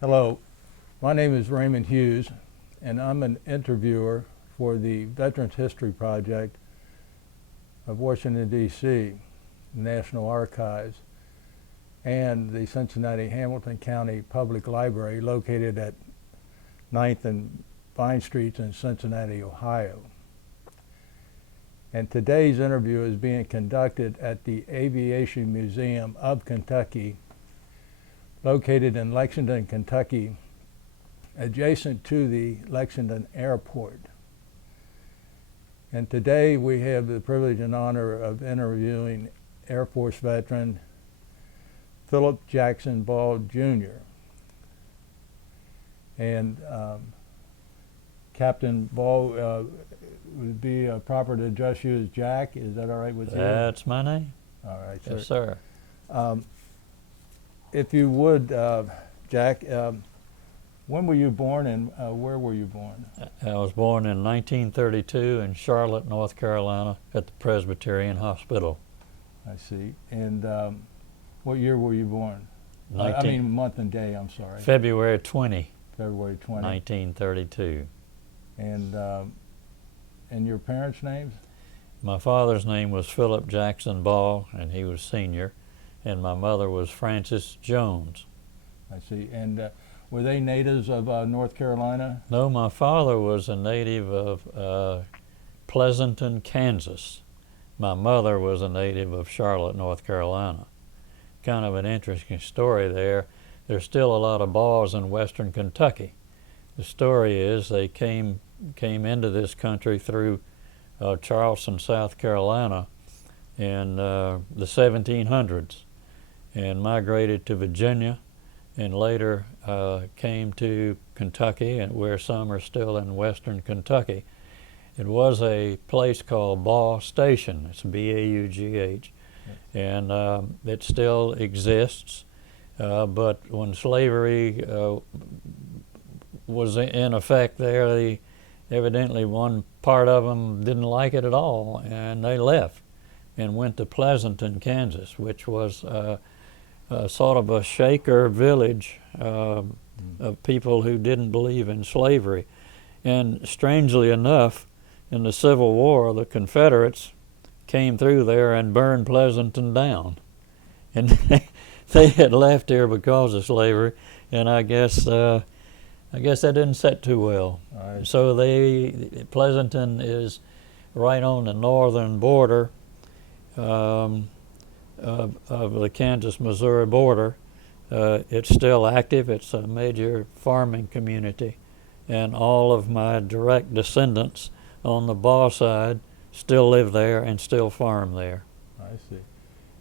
Hello, my name is Raymond Hughes, and I'm an interviewer for the Veterans History Project of Washington, D.C., National Archives, and the Cincinnati-Hamilton County Public Library located at 9th and Vine Streets in Cincinnati, Ohio. And today's interview is being conducted at the Aviation Museum of Kentucky, located in Lexington, Kentucky, adjacent to the Lexington Airport. And today we have the privilege and honor of interviewing Air Force veteran Phillip Jackson Baugh, Jr. And Captain Baugh, would be proper to address you as Jack. Is that all right with you? That's my name. All right, sir. Yes, sir. If you would, Jack, when were you born and where were you born? I was born in 1932 in Charlotte, North Carolina at the Presbyterian Hospital. I see. And what year were you born? I mean month and day, I'm sorry. February 20, February 20. 1932. And your parents' names? My father's name was Phillip Jackson Baugh, and he was senior, and my mother was Frances Jones. I see. And were they natives of North Carolina? No, my father was a native of Pleasanton, Kansas. My mother was a native of Charlotte, North Carolina. Kind of an interesting story there. There's still a lot of Baughs in western Kentucky. The story is they came into this country through Charleston, South Carolina in the 1700s and migrated to Virginia, and later came to Kentucky, and where some are still in western Kentucky. It was a place called Baugh Station. It's B-A-U-G-H, and it still exists. But when slavery was in effect there, evidently one part of them didn't like it at all, and they left and went to Pleasanton, Kansas, which was sort of a Shaker village of people who didn't believe in slavery. And strangely enough, in the Civil War, the Confederates came through there and burned Pleasanton down. And they had left here because of slavery, and I guess that didn't set too well. Right. So Pleasanton is right on the northern border of the Kansas-Missouri border. It's still active. It's a major farming community, and all of my direct descendants on the Baugh side still live there and still farm there. I see.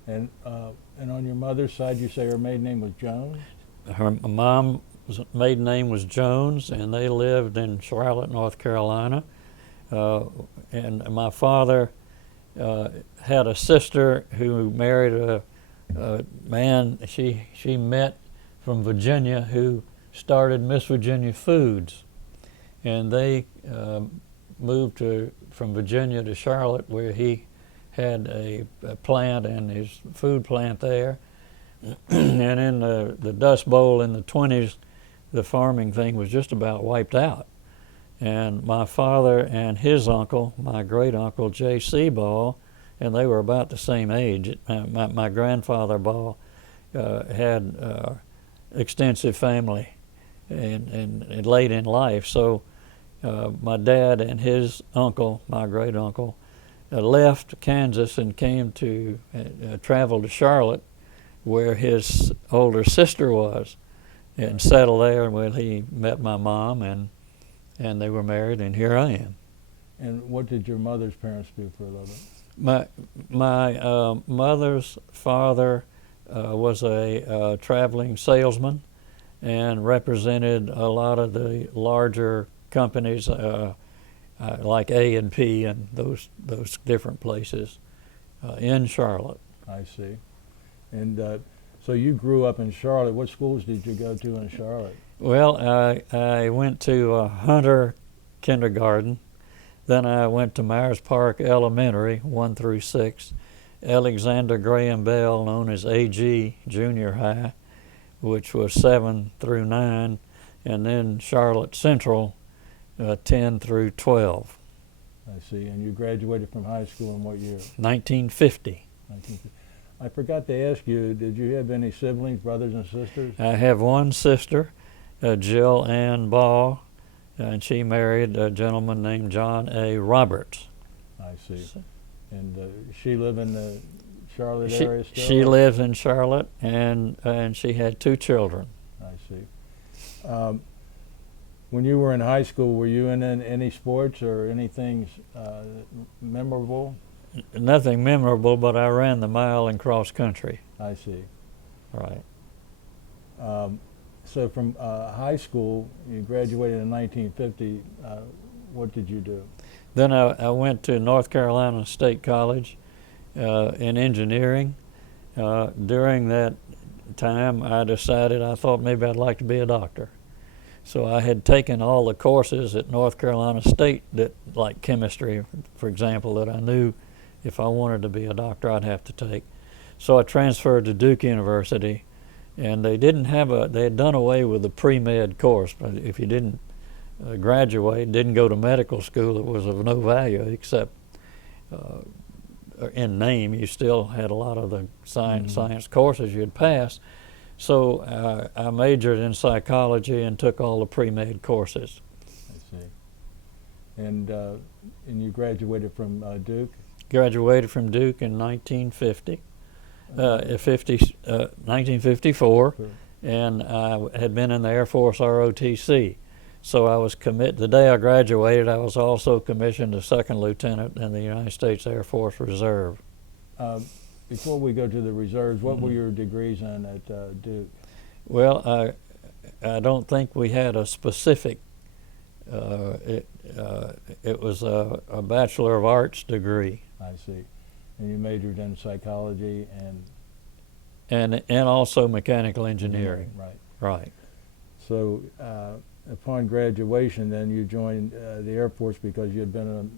And on your mother's side, you say her maiden name was Jones? Her mom's maiden name was Jones, and they lived in Charlotte, North Carolina. And my father had a sister who married a man she met from Virginia who started Miss Virginia Foods, and they moved from Virginia to Charlotte, where he had a plant and his food plant there. And in the Dust Bowl in the 20s, the farming thing was just about wiped out. And my father and his uncle, my great uncle J.C. Baugh, and they were about the same age. My grandfather Baugh had extensive family and late in life. So my dad and his uncle, my great uncle, left Kansas and came to travel to Charlotte, where his older sister was, and settled there. Well, he met my mom, and they were married, and here I am. And what did your mother's parents do for a living? My mother's father was a traveling salesman and represented a lot of the larger companies like A&P and those different places in Charlotte. I see. And so you grew up in Charlotte. What schools did you go to in Charlotte? Well, I went to Hunter Kindergarten. Then I went to Myers Park Elementary, 1 through 6, Alexander Graham Bell, known as AG Junior High, which was 7 through 9, and then Charlotte Central, 10 through 12. I see. And you graduated from high school in what year? 1950. 1950. I forgot to ask you, did you have any siblings, brothers and sisters? I have one sister, Jill Ann Baugh, and she married a gentleman named John A. Roberts. I see. And she live in the Charlotte area still? She lives in Charlotte, and she had 2 children. I see. When you were in high school, were you in any sports or anything memorable? Nothing memorable, but I ran the mile in cross country. I see. Right. So from high school, you graduated in 1950. What did you do? Then I went to North Carolina State College in engineering. During that time, I thought maybe I'd like to be a doctor. So I had taken all the courses at North Carolina State, that, like chemistry, for example, that I knew if I wanted to be a doctor I'd have to take. So I transferred to Duke University, and they had done away with the pre-med course. But if you didn't graduate, didn't go to medical school, it was of no value except in name. You still had a lot of the science courses you'd pass. So I majored in psychology and took all the pre-med courses. I see. And you graduated from Duke? Graduated from Duke in 1950, 1954, and I had been in the Air Force ROTC. So I was the day I graduated, I was also commissioned a second lieutenant in the United States Air Force Reserve. Before we go to the reserves, what were your degrees in at Duke? Well, I don't think we had a specific. It was a Bachelor of Arts degree. I see. And you majored in psychology and also mechanical engineering. Right. Right. So upon graduation, then you joined the Air Force because you had been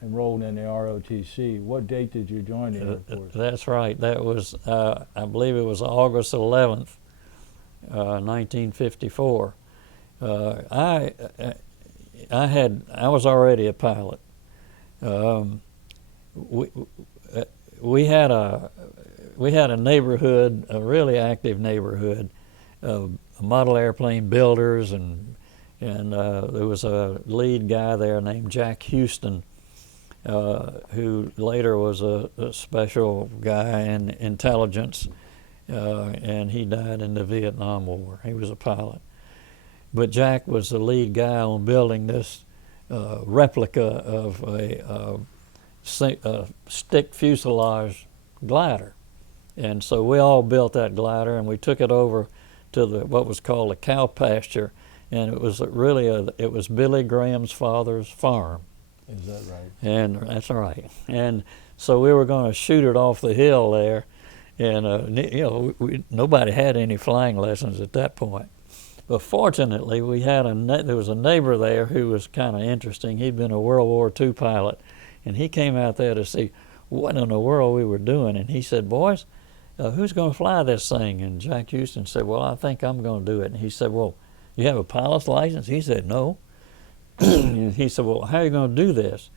enrolled in the ROTC. What date did you join the Air Force? That's right. That was, I believe it was August 11th, 1954. I was already a pilot. We had a neighborhood, a really active neighborhood of model airplane builders, and there was a lead guy there named Jack Houston, who later was a special guy in intelligence, and he died in the Vietnam War. He was a pilot. But Jack was the lead guy on building this replica of a stick fuselage glider. And so we all built that glider, and we took it over to what was called a cow pasture, and it was really it was Billy Graham's father's farm. Is that right? And that's right. And so we were going to shoot it off the hill there, and nobody had any flying lessons at that point. But fortunately, we had there was a neighbor there who was kind of interesting. He'd been a World War II pilot, and he came out there to see what in the world we were doing. And he said, "Boys, who's going to fly this thing?" And Jack Houston said, "Well, I think I'm going to do it." And he said, "Well, you have a pilot's license?" He said, "No." And he said, "Well, how are you going to do this?"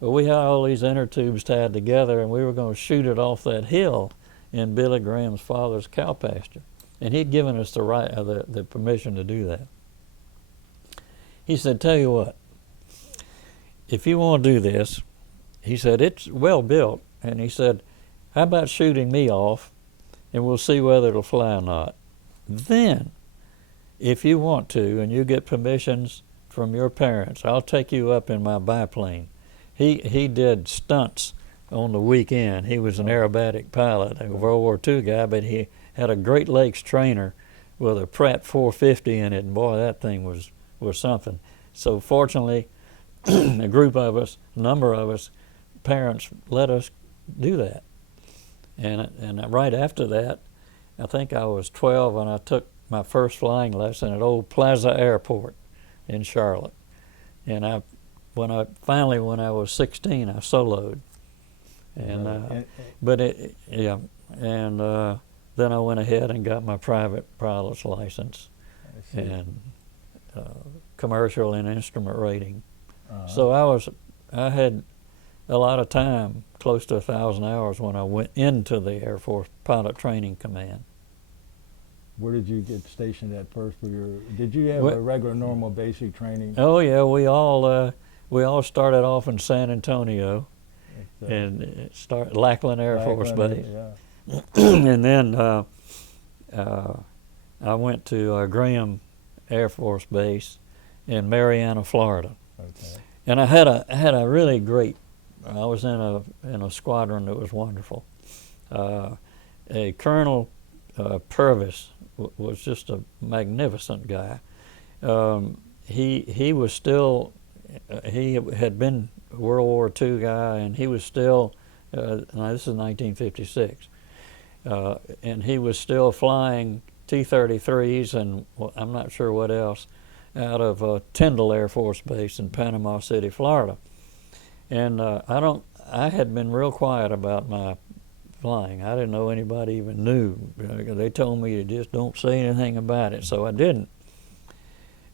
Well, we had all these inner tubes tied together, and we were going to shoot it off that hill in Billy Graham's father's cow pasture. And he'd given us the right, the permission to do that. He said, "Tell you what, if you want to do this," he said, "it's well built." And he said, "How about shooting me off, and we'll see whether it'll fly or not. Then, if you want to, and you get permissions from your parents, I'll take you up in my biplane." He did stunts on the weekend. He was an aerobatic pilot, a World War II guy, but he had a Great Lakes trainer with a Pratt 450 in it, and boy, that thing was something. So fortunately, a number of us, parents let us do that. And right after that, I think I was 12 when I took my first flying lesson at Old Plaza Airport in Charlotte. And when I was 16, I soloed. And then I went ahead and got my private pilot's license I see. and commercial and instrument rating. Uh-huh. So I had a lot of time, close to 1,000 hours, when I went into the Air Force Pilot Training Command. Where did you get stationed at first? Did you have Well, a regular, normal, basic training? Oh yeah, we all started off in San Antonio, At, and started Lackland Air Force Lackland, Base, Yeah. and then I went to Graham Air Force Base in Marianna, Florida, Okay. and I had a really great. I was in a squadron that was wonderful. A Colonel Purvis was just a magnificent guy. He was still he had been a World War II guy, and he was still now this is 1956, and he was still flying T-33s and I'm not sure what else out of Tyndall Air Force Base in Panama City, Florida. And I had been real quiet about my flying. I didn't know anybody even knew. They told me to just don't say anything about it, so I didn't.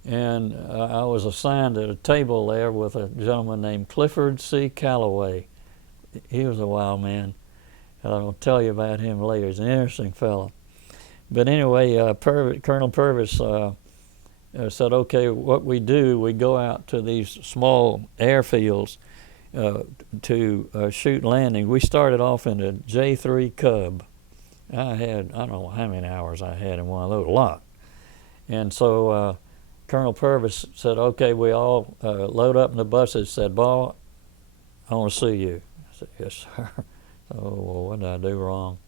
And I was assigned at a table there with a gentleman named Clifford C. Calloway. He was a wild man. I'll tell you about him later. He's an interesting fellow. But anyway, Colonel Purvis said, okay, what we do, we go out to these small airfields to shoot landing. We started off in a J-3 Cub. I don't know how many hours I had in one of those, a lot. And so Colonel Purvis said, okay, we all load up in the buses, said, Baugh, I want to see you. I said, yes, sir. Oh, well, what did I do wrong?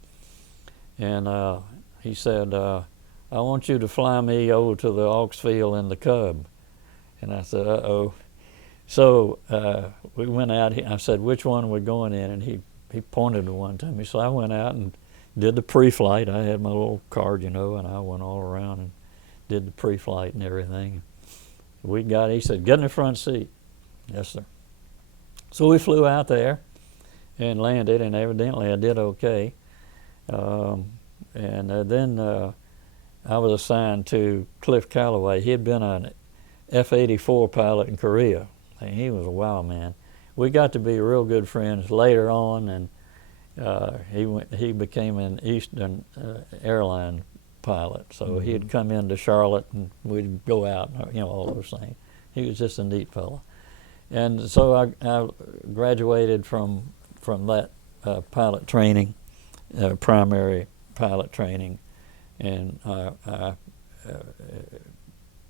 And he said, I want you to fly me over to the aux field in the Cub. And I said, uh-oh. So we went out. I said, which one are we going in? And he pointed to one to me. So I went out and did the pre-flight. I had my little card, and I went all around and did the pre-flight and everything. He said, get in the front seat. Yes, sir. So we flew out there and landed, and evidently I did okay. And then I was assigned to Cliff Calloway. He had been an F-84 pilot in Korea. And he was a wild man. We got to be real good friends later on, and he became an Eastern airline pilot. So he'd come into Charlotte, and we'd go out, all those things. He was just a neat fellow. And so I graduated from that pilot training, primary pilot training, and I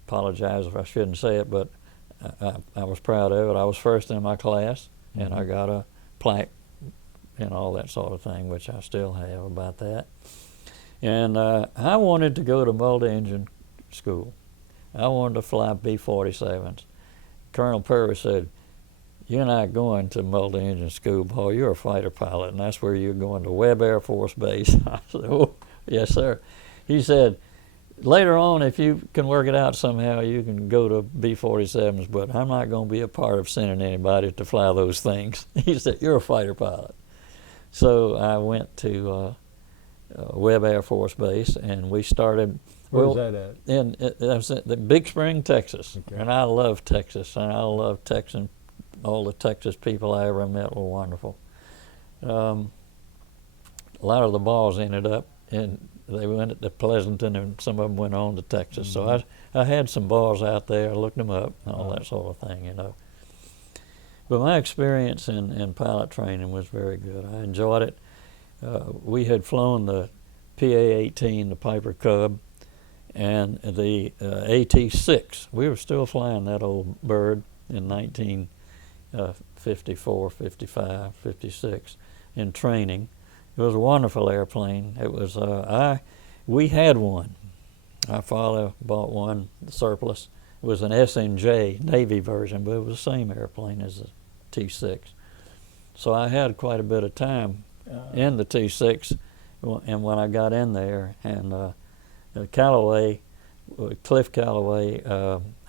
apologize if I shouldn't say it, but I was proud of it. I was first in my class, and I got a plaque and all that sort of thing, which I still have about that. And I wanted to go to multi-engine school. I wanted to fly B-47s. Colonel Purvis said, you're not going to multi-engine school, Paul. You're a fighter pilot, and that's where you're going, to Webb Air Force Base. I said, oh, yes, sir. He said, later on, if you can work it out somehow, you can go to B-47s, but I'm not going to be a part of sending anybody to fly those things. He said, you're a fighter pilot. So I went to Webb Air Force Base, and we started. Where was that at? That was at the Big Spring, Texas. Okay. And I love Texas, and I love Texan. All the Texas people I ever met were wonderful. A lot of the Baughs ended up they went to Pleasanton, and some of them went on to Texas. So I had some Baughs out there. I looked them up, and all that sort of thing, But my experience in pilot training was very good. I enjoyed it. We had flown the PA-18, the Piper Cub, and the AT-6. We were still flying that old bird in 1954, 55, 56 in training. It was a wonderful airplane. It was we had one. My father bought one, the surplus. It was an SNJ Navy version, but it was the same airplane as the T-6. So I had quite a bit of time in the T-6, and when I got in there, and Cliff Calloway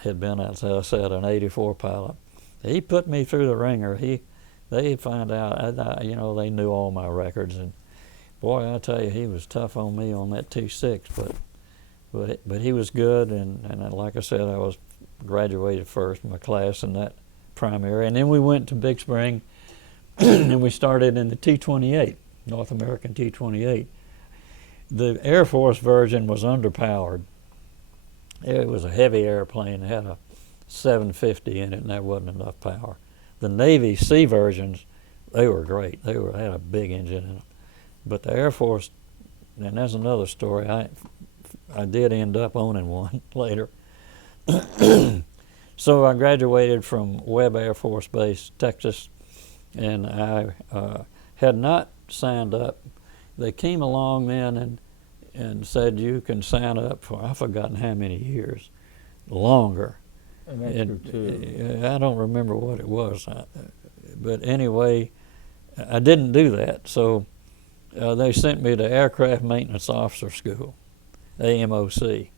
had been, as I said, an 84 pilot. He put me through the ringer. They found out, they knew all my records, and boy, I tell you, he was tough on me on that T6, but he was good, and like I said, I was graduated first in my class in that primary, and then we went to Big Spring, and we started in the T-28, North American T-28. The Air Force version was underpowered. It was a heavy airplane. It had a 750 in it, and that wasn't enough power. The Navy C versions, they were great. They had a big engine in them. But the Air Force, and that's another story. I did end up owning one later. So I graduated from Webb Air Force Base, Texas, and I had not signed up. They came along then and said you can sign up for, I've forgotten how many years, longer. An extra two. I don't remember what it was. But anyway, I didn't do that. So they sent me to Aircraft Maintenance Officer School, AMOC.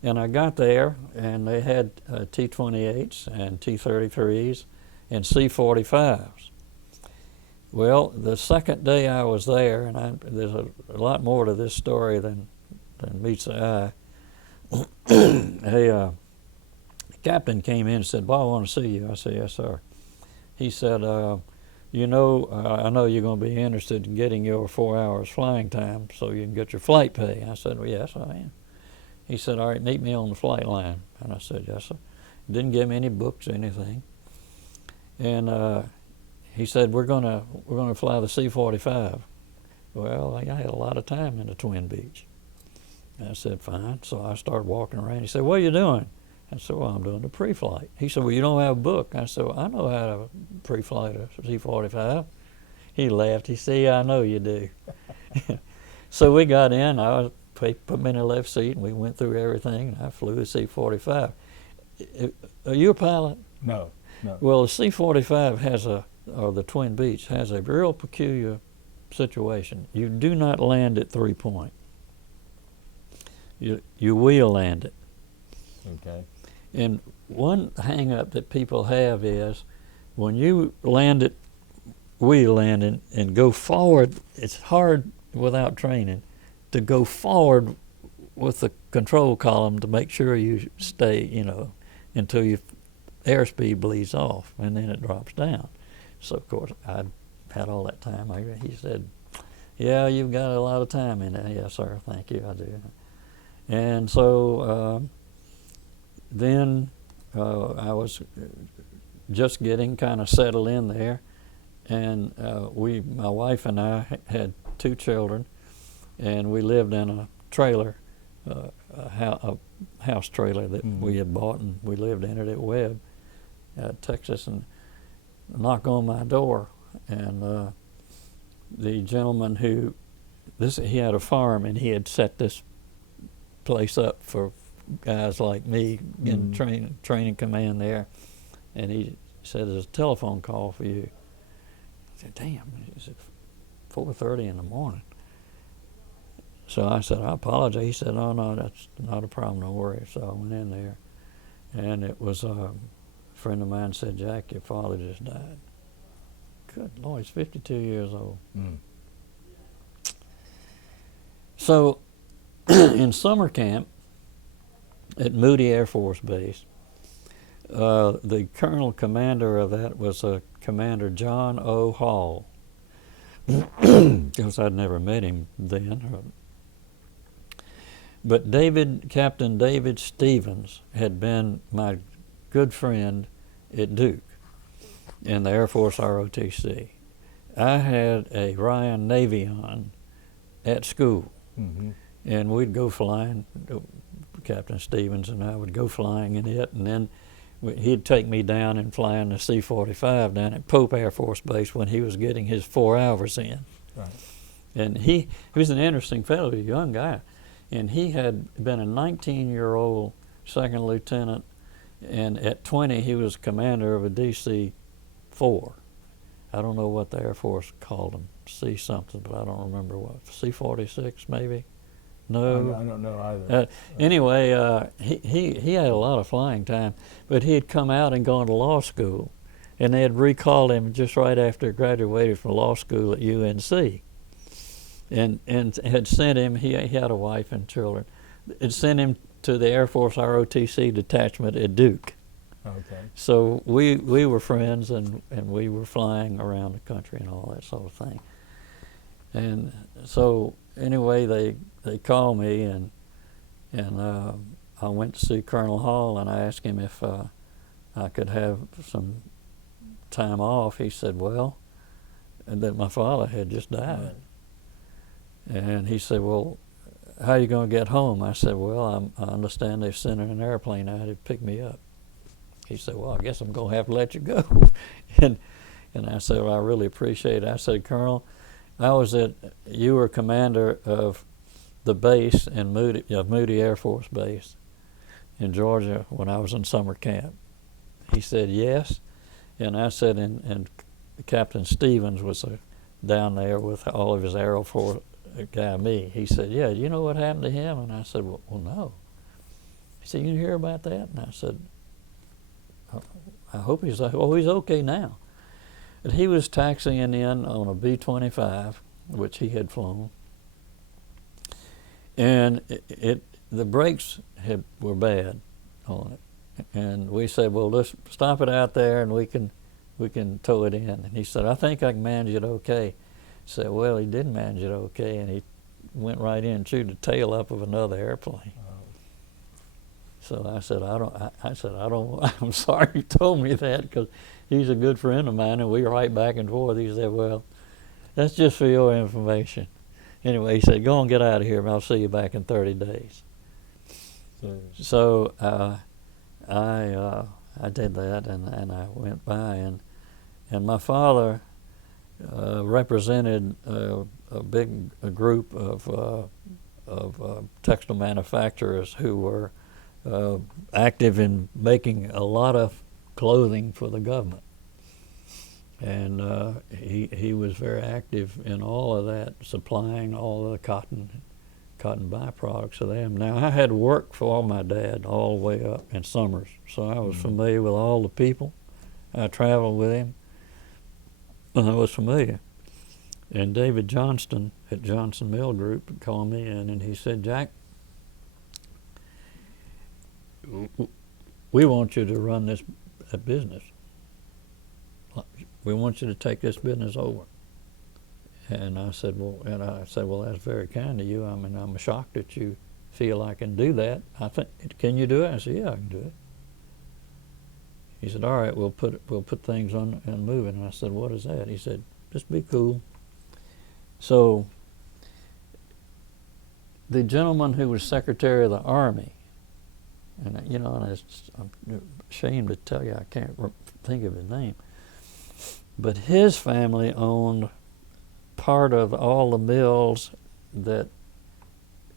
And I got there, and they had T-28s and T-33s and C-45s. Well, the second day I was there, and there's a lot more to this story than meets the eye. A captain came in and said, "Baugh, I want to see you." I said, "Yes, sir." He said, I know you're going to be interested in getting your 4 hours flying time so you can get your flight pay." I said, "Well, yes, I am." He said, "All right, meet me on the flight line." And I said, "Yes, sir." Didn't give me any books or anything. And he said, we're gonna fly the C-45. Well, I had a lot of time in the Twin Beach. And I said, fine. So I started walking around. He said, "What are you doing?" I said, "Well, I'm doing the pre-flight." He said, "Well, you don't have a book." I said, "Well, I know how to pre-flight a C-45. He laughed. He said, "Yeah, I know you do." So we got in. Put me in the left seat, and we went through everything, and I flew the C-45. Are you a pilot? No. Well, the C-45 or the Twin Beach has a real peculiar situation. You do not land at 3-point. You wheel land it. Okay. And one hang-up that people have is when you land it, wheel landing, and go forward, it's hard without training to go forward with the control column to make sure you stay, until your airspeed bleeds off, and then it drops down. So, of course, I had all that time. He said, "Yeah, you've got a lot of time in it." "Yes, sir, thank you, I do." And so then I was just getting kind of settled in there, and my wife and I had 2 children, and we lived in a trailer, a house trailer that we had bought, and we lived in it at Webb, Texas, and knock on my door, and the gentleman he had a farm, and he had set this place up for guys like me in training command there, and he said, "There's a telephone call for you." I said, "Damn, it's at 4:30 in the morning." So I said, "I apologize." He said, No, that's not a problem, don't worry." So I went in there, and it was a friend of mine said, "Jack, your father just died." Good Lord, he's 52 years old. So in summer camp at Moody Air Force Base, the colonel commander of that was Commander John O. Hall, because I'd never met him then. But Captain David Stevens had been my good friend at Duke in the Air Force ROTC. I had a Ryan Navion at school, and we'd go flying. Captain Stevens and I would go flying in it, and then he'd take me down and fly in the C-45 down at Pope Air Force Base when he was getting his 4 hours in. Right. And he was an interesting fellow, a young guy. And he had been a 19-year-old second lieutenant, and at 20 he was commander of a DC-4. I don't know what the Air Force called them, C something, but I don't remember what. C-46 maybe? No. I don't know either. Anyway, he had a lot of flying time, but he had come out and gone to law school, and they had recalled him just right after he graduated from law school at UNC. and had sent him. He had a wife and children. Had sent him to the Air Force ROTC detachment at Duke. Okay. So we were friends, and we were flying around the country and all that sort of thing. And so anyway, they called me, and I went to see Colonel Hall, and I asked him if I could have some time off. He said, well, and that my father had just died. Right. And he said, well, how are you going to get home? I said, well, I understand they've sent an airplane out to pick me up. He said, well, I guess I'm going to have to let you go. and I said, well, I really appreciate it. I said, Colonel, you were commander of the base in Moody Air Force Base in Georgia when I was in summer camp. He said, yes. And I said, and Captain Stevens was down there with all of his Air Force guy, me. He said, yeah, you know what happened to him? And I said, well, no. He said, you hear about that? And I said, I hope he's okay now. And he was taxiing in on a B-25, which he had flown. And the brakes were bad on it. And we said, well, let's stop it out there and we can tow it in. And he said, I think I can manage it okay. I said, well, he did manage it okay, and he went right in and chewed the tail up of another airplane. So I said, I'm sorry you told me that, because he's a good friend of mine, and we were right back and forth. He said, well, that's just for your information. Anyway, he said, go and get out of here, and I'll see you back in 30 days. So I did that, and I went by, and my father represented a big group of textile manufacturers who were active in making a lot of clothing for the government. And he was very active in all of that, supplying all of the cotton byproducts of them. Now, I had worked for my dad all the way up in Summers, so I was familiar with all the people. I traveled with him, and I was familiar. And David Johnston at Johnson Mill Group called me in, and he said, Jack, we want you to run this business. We want you to take this business over. And I said, well, that's very kind of you. I mean, I'm shocked that you feel I can do that. Can you do it? I said, yeah, I can do it. He said, all right, we'll put things on and moving. And I said, what is that? He said, just be cool. So the gentleman who was Secretary of the Army, and I'm ashamed to tell you I can't think of his name, but his family owned part of all the mills that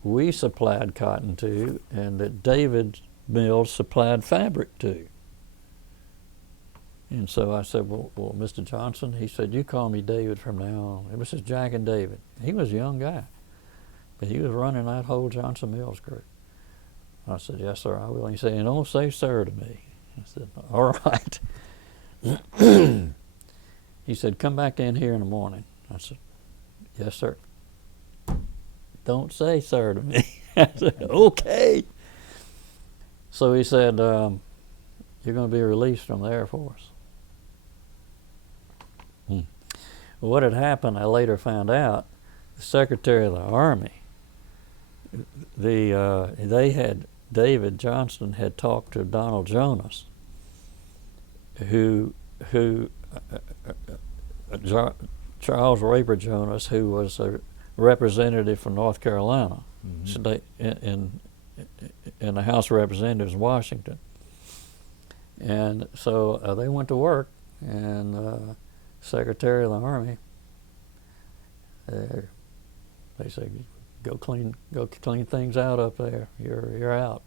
we supplied cotton to, and that David's mills supplied fabric to. And so I said, well, Mr. Johnson, he said, you call me David from now on. It was just Jack and David. He was a young guy, but he was running that whole Johnson Mills group. I said, yes, sir, I will. He said, don't say sir to me. I said, all right. He said, come back in here in the morning. I said, yes, sir. Don't say sir to me. I said, okay. So he said, you're going to be released from the Air Force. What had happened, I later found out, the Secretary of the Army, David Johnston had talked to Donald Jonas, Charles Raper Jonas, who was a representative from North Carolina, in the House of Representatives in Washington. And so they went to work, and Secretary of the Army, they said, go clean things out up there. You're out.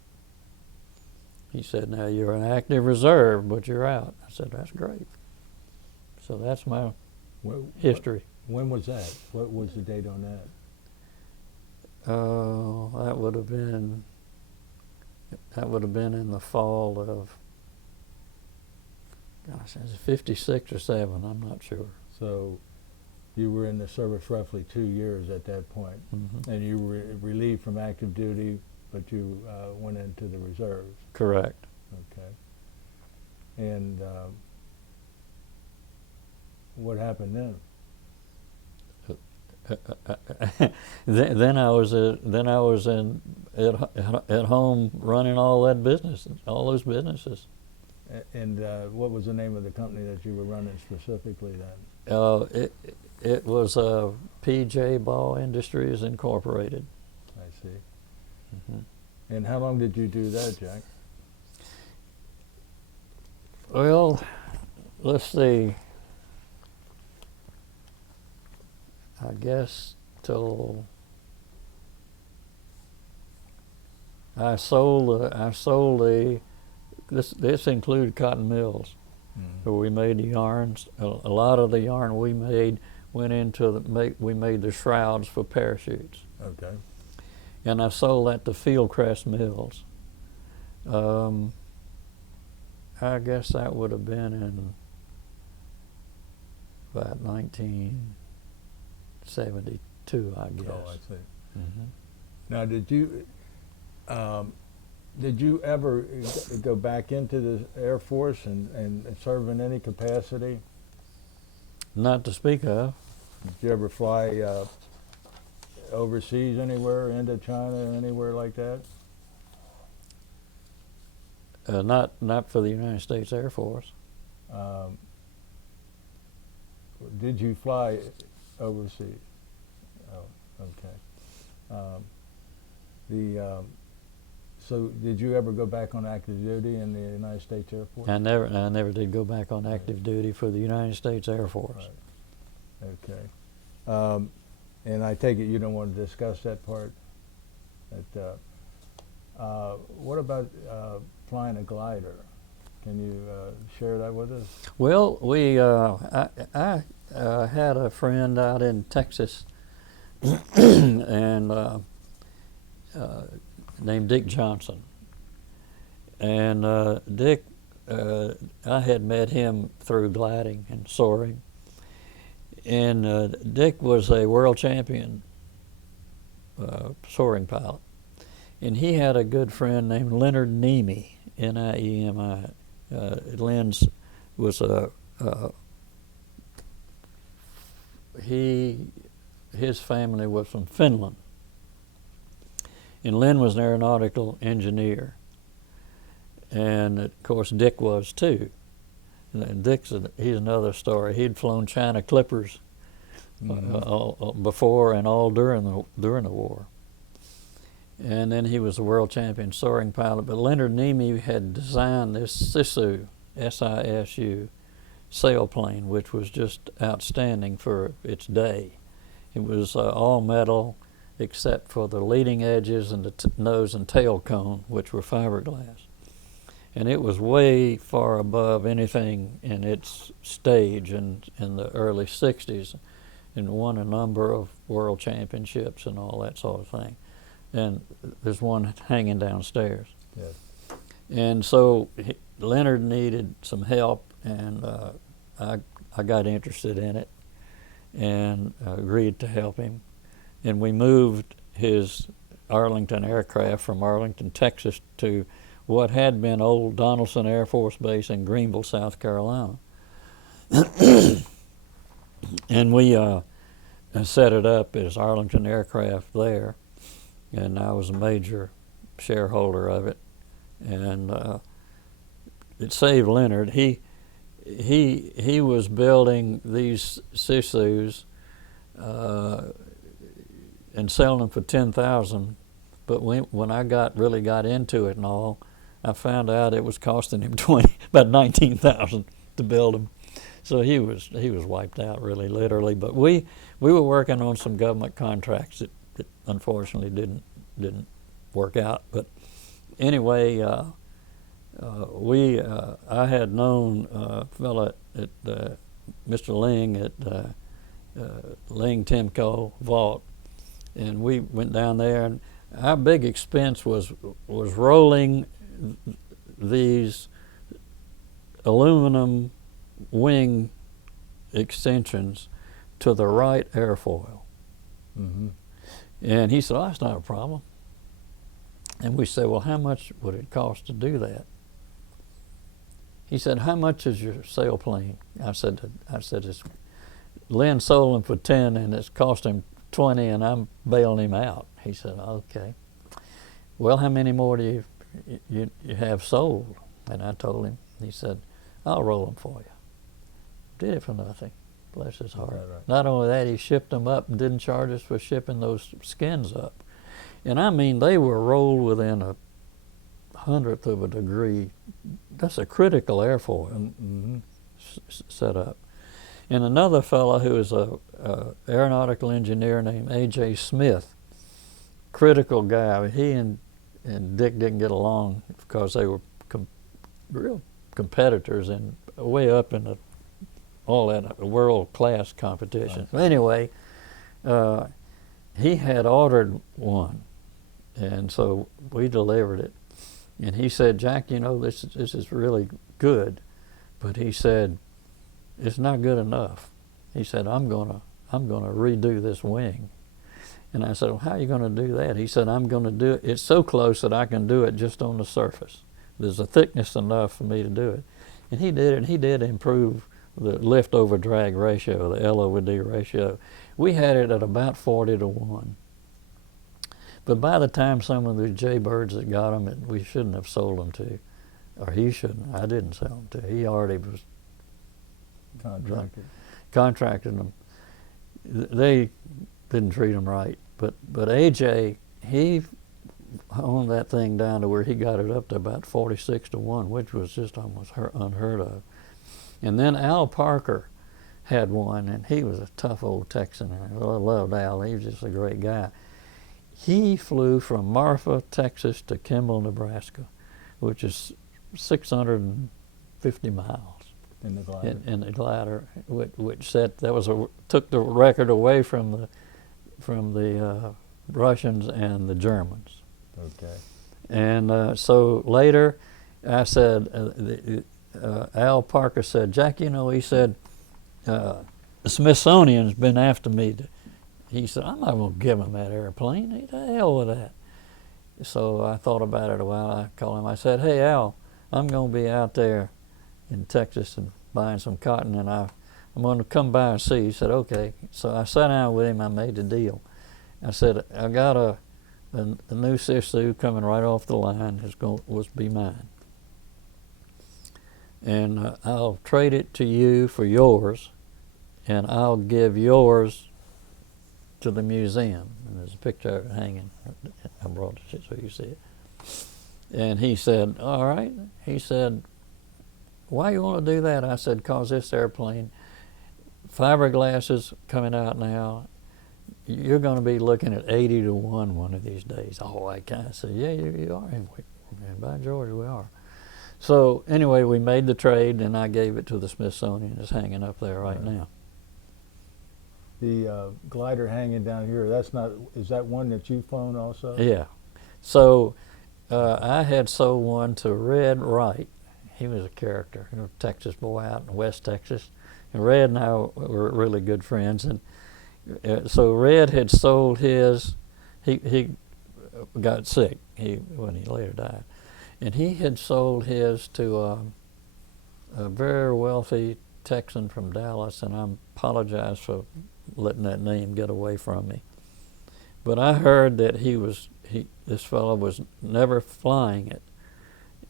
He said, now you're an active reserve, but you're out. I said, that's great. So that's my history. When was that? What was the date on that? That would have been in the fall of, gosh, is it 56 or 7? I'm not sure. So You were in the service roughly 2 years at that point, and you were relieved from active duty, but you went into the reserves. Correct. Okay. And what happened then? Then I was at home running all that business, all those businesses. And what was the name of the company that you were running specifically then? It was PJ Baugh Industries Incorporated. I see. And how long did you do that, Jack? Well, let's see. I guess till I sold this included cotton mills, where we made the yarns. A lot of the yarn we made went into we made the shrouds for parachutes. Okay. And I sold that to Fieldcrest Mills. I guess that would have been in about 1972, I guess. Oh, I see. Now, did you ever go back into the Air Force and serve in any capacity? Not to speak of. Did you ever fly overseas anywhere, Indochina, anywhere like that? Not for the United States Air Force. Did you fly overseas? Oh, okay. So did you ever go back on active duty in the United States Air Force? I never did go back on active duty for the United States Air Force. Right. Okay. And I take it you don't want to discuss that part? What about flying a glider? Can you share that with us? Well, I had a friend out in Texas, and named Dick Johnson. And Dick, I had met him through gliding and soaring. And Dick was a world champion soaring pilot. And he had a good friend named Leonard Niemi, N-I-E-M-I. Len's was his family was from Finland. And Len was an aeronautical engineer. And of course Dick was too. And he's another story. He'd flown China Clippers before and all during the war. And then he was a world champion soaring pilot. But Leonard Niemi had designed this Sisu, S-I-S-U, sailplane, which was just outstanding for its day. It was all metal except for the leading edges and the nose and tail cone, which were fiberglass. And it was way far above anything in its stage in the early 60s, and won a number of world championships and all that sort of thing. And there's one hanging downstairs. Yes. And so Leonard needed some help, and I got interested in it and agreed to help him. And we moved his Arlington aircraft from Arlington, Texas to what had been old Donaldson Air Force Base in Greenville, South Carolina. And we set it up as Arlington Aircraft there, and I was a major shareholder of it. And it saved Leonard. He was building these Sisus and selling them for $10,000. But when I really got into it and all, I found out it was costing him about $19,000 to build them. So he was wiped out, really, literally. But we were working on some government contracts that unfortunately didn't work out. But anyway, I had known a fellow at Mr. Ling at Ling Timco Vault, and we went down there, and our big expense was rolling these aluminum wing extensions to the right airfoil. Mm-hmm. And he said, oh, that's not a problem. And we said, well, how much would it cost to do that? He said, how much is your sailplane? I said, it's Lynn sold him for 10 and it's cost him 20 and I'm bailing him out. He said, okay. Well, how many more do you have sold? And I told him. He said, I'll roll them for you. Did it for nothing. Bless his heart. Right. Not only that, he shipped them up and didn't charge us for shipping those skins up. And I mean, they were rolled within a hundredth of a degree. That's a critical airfoil Mm-hmm. set up. And another fellow who was a aeronautical engineer named A.J. Smith, critical guy. He and Dick didn't get along because they were real competitors and way up in all that world-class competition. Right. Anyway, he had ordered one, and so we delivered it. And he said, Jack, you know, this is really good, but he said, it's not good enough. He said, I'm gonna redo this wing. And I said, well, how are you gonna do that? He said, I'm gonna do it. It's so close that I can do it just on the surface. There's a thickness enough for me to do it. And he did it, and he did improve the lift over drag ratio, the L over D ratio. We had it at about 40-1. But by the time some of the jaybirds that got them, we shouldn't have sold them to, or he shouldn't. I didn't sell them to. He already was contracted them. They didn't treat them right. But AJ, he honed that thing down to where he got it up to about 46-1, which was just almost unheard of. And then Al Parker had one, and he was a tough old Texan. I loved Al. He was just a great guy. He flew from Marfa, Texas to Kimball, Nebraska, which is 650 miles. In the glider. In the glider, which took the record away from the Russians and the Germans. Okay. And so later, I said, Al Parker said, Jack, you know, he said, the Smithsonian's been after me. He said, I'm not going to give him that airplane. The hell with that. So I thought about it a while. I called him. I said, hey, Al, I'm going to be out there in Texas and buying some cotton, and I'm going to come by and see. He said, okay. So I sat down with him. I made the deal. I said, I got a new Sisu coming right off the line. Was be mine. And I'll trade it to you for yours, and I'll give yours to the museum. And there's a picture of it hanging. I brought it so you see it. And he said, all right. He said, why you want to do that? I said, because this airplane, fiberglass is coming out now. You're going to be looking at 80-1 one of these days. Oh, I said, yeah, you are. And by George, we are. So anyway, we made the trade, and I gave it to the Smithsonian. It's hanging up there right now. The glider hanging down here, is that one that you've flown also? Yeah. So I had sold one to Red Wright. He was a character, a Texas boy out in West Texas. And Red and I were really good friends. And so Red had sold his, he got sick when he later died. And he had sold his to a very wealthy Texan from Dallas, and I apologize for letting that name get away from me. But I heard that this fellow was never flying it.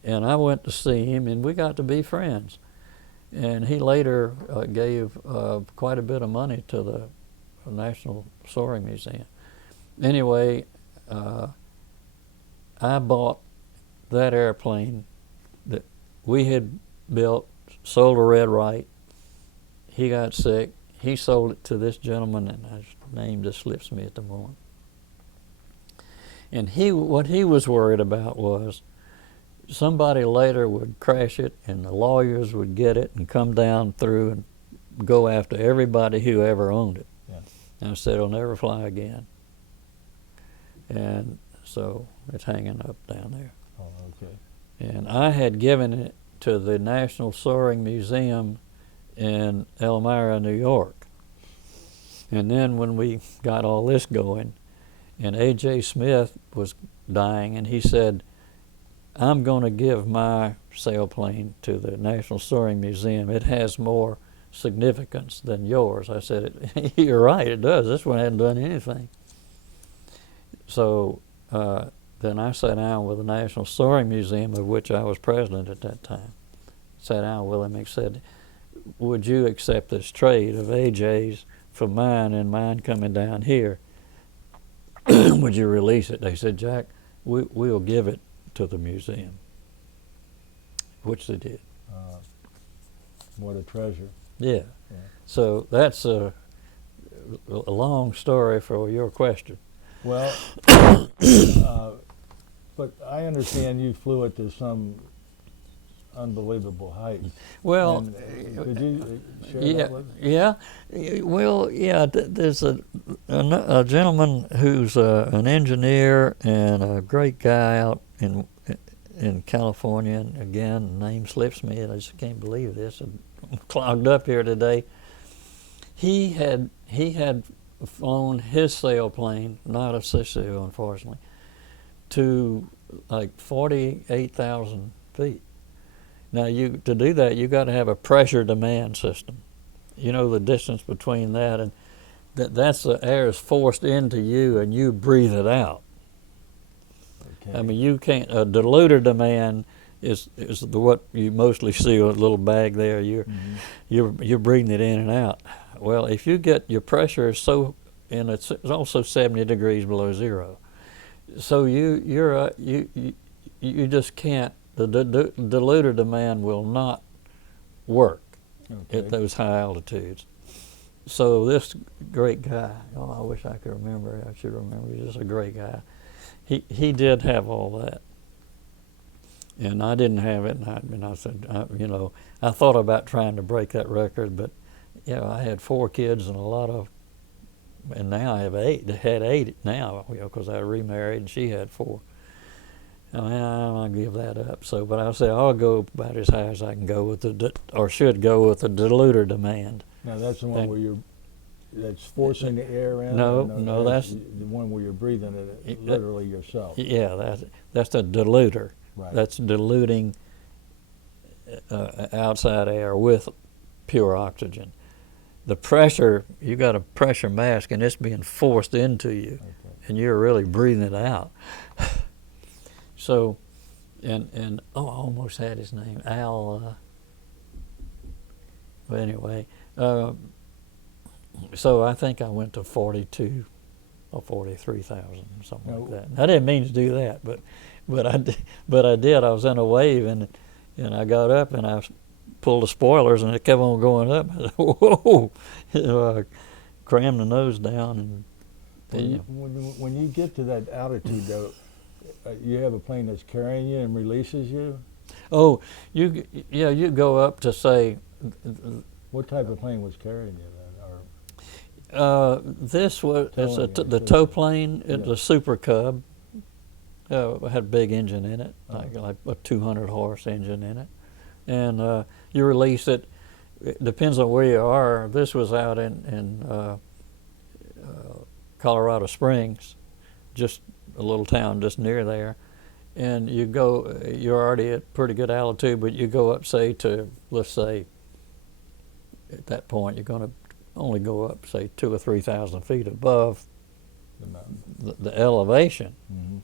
And I went to see him, and we got to be friends. And he later gave quite a bit of money to the National Soaring Museum. Anyway, I bought that airplane that we had built, sold to Red Wright. He got sick. He sold it to this gentleman, and his name just slips me at the moment. And what he was worried about was somebody later would crash it, and the lawyers would get it and come down through and go after everybody who ever owned it. Yeah. And I said, it'll never fly again. And so it's hanging up down there. Oh, okay. And I had given it to the National Soaring Museum in Elmira, New York. And then when we got all this going, and A.J. Smith was dying, and he said, I'm going to give my sailplane to the National Soaring Museum. It has more significance than yours. I said, you're right, it does. This one hadn't done anything. So then I sat down with the National Soaring Museum, of which I was president at that time. Sat down with him and said, would you accept this trade of AJ's for mine and mine coming down here? Would you release it? They said, Jack, we'll give it to the museum, which they did. What a treasure. Yeah. Yeah. So that's a long story for your question. Well, but I understand you flew it to some unbelievable height. Well, And, could you share yeah, that with us? yeah. Well, yeah. There's a gentleman who's an engineer and a great guy out in California. And again, name slips me, and I just can't believe this. I'm clogged up here today. He had flown his sailplane, not a Sicily, unfortunately, to like 48,000 feet. Now, to do that, you got to have a pressure demand system. You know the distance between that and that's the air is forced into you and you breathe it out. Okay. I mean, you can't. A diluter demand is what you mostly see a little bag there. You're breathing it in and out. Well, if you get your pressure and it's also 70 degrees below zero, so you just can't. The diluter demand will not work at those high altitudes. So this great guy, I wish I could remember. I should remember. He's just a great guy. He did have all that, and I didn't have it. And I said, I thought about trying to break that record, but I had 4 kids and and now I have 8. I had 8 now, because I remarried and she had 4. I mean, I'll give that up. So, but I said I'll go about as high as I can go with should go with the diluter demand. Now that's the one where that's forcing the air in. No, that's the one where you're breathing it literally yourself. Yeah, that's a diluter. Right. That's diluting outside air with pure oxygen. The pressure, you got a pressure mask, and it's being forced into you, and you're really breathing it out. So, and I almost had his name, Al. But anyway, so I think I went to 42 or 43,000, something like that. I didn't mean to do that, but I did. I was in a wave, and I got up and I pulled the spoilers, and it kept on going up. I said, whoa! I crammed the nose down, and when you get to that altitude, though, you have a plane that's carrying you and releases you? Oh, you go up to say. What type of plane was carrying you then? Or This was the tow plane. It's a Super Cub. It had a big engine in it, like a 200 horse engine in it, and you release it. It depends on where you are. This was out in Colorado Springs, just a little town just near there, and you're already at pretty good altitude, but you go up, say, to, let's say, at that point, you're going to only go up, say, 2,000 or 3,000 feet above the elevation. Mm-hmm.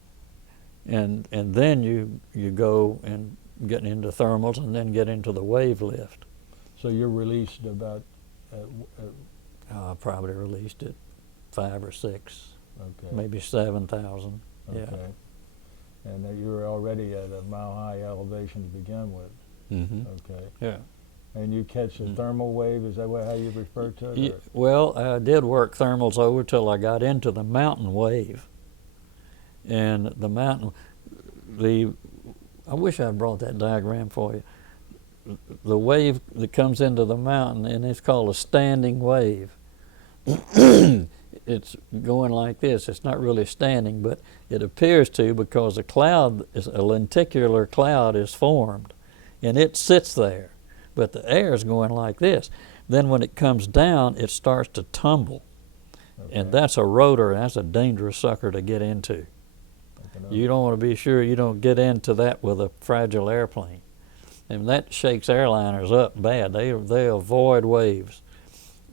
And then you go and get into thermals and then get into the wave lift. So you're released about... I probably released it 5 or 6. Okay. Maybe 7,000. Okay. Yeah. And you were already at a mile-high elevation to begin with. Mm-hmm. Okay. Yeah. And you catch a thermal wave, is that how you refer to it? Well, I did work thermals over till I got into the mountain wave. And the mountain, I wish I brought that diagram for you. The wave that comes into the mountain, and it's called a standing wave. It's going like this. It's not really standing, but it appears to, because a lenticular cloud is formed, and it sits there. But the air is going like this. Then when it comes down, it starts to tumble. And Okay. that's a rotor, and that's a dangerous sucker to get into. You don't want to be sure you don't get into that with a fragile airplane. And that shakes airliners up bad. They avoid waves.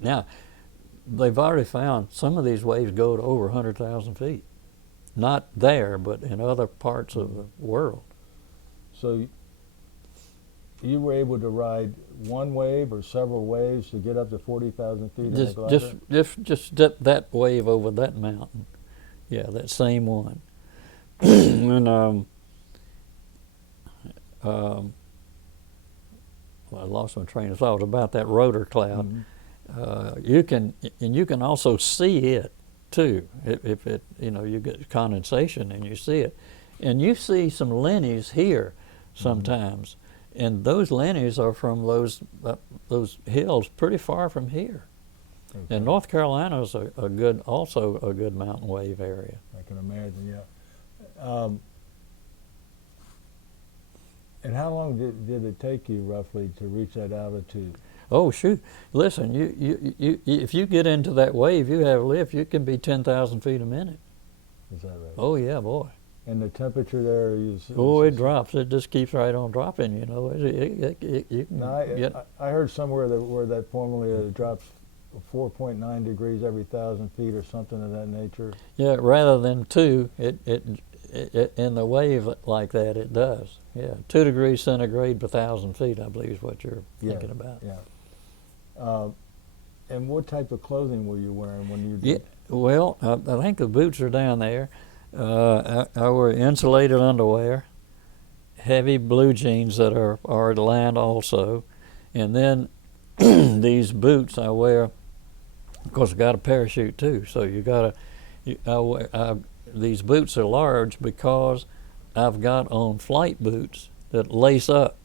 Now, they've already found some of these waves go to over 100,000 feet. Not there, but in other parts of the world. So you were able to ride one wave or several waves to get up to 40,000 feet in a glider? Just that wave over that mountain. Yeah, that same one. And well, I lost my train of thought. It was about that rotor cloud. Mm-hmm. You can also see it too. If it you get condensation and you see it, and you see some lineas here sometimes, and those lineas are from those hills pretty far from here. Okay. And North Carolina is also a good mountain wave area. I can imagine, yeah. And how long did it take you roughly to reach that altitude? Oh shoot! Listen, you if you get into that wave, you have a lift. You can be 10,000 feet a minute. Is that right? Oh yeah, boy. And the temperature there is... It drops. It just keeps right on dropping. You know, you can get. I heard somewhere where that formula drops 4.9 degrees every 1,000 feet or something of that nature. Yeah, rather than 2, it in the wave like that it does. Yeah, 2 degrees centigrade per 1,000 feet, I believe is what you're thinking about. Yeah. And what type of clothing were you wearing when you did? Yeah, well, I think the boots are down there. I wore insulated underwear, heavy blue jeans that are lined also, and then these boots I wear. Of course, I got a parachute too, so you got to. These boots are large because I've got on flight boots that lace up.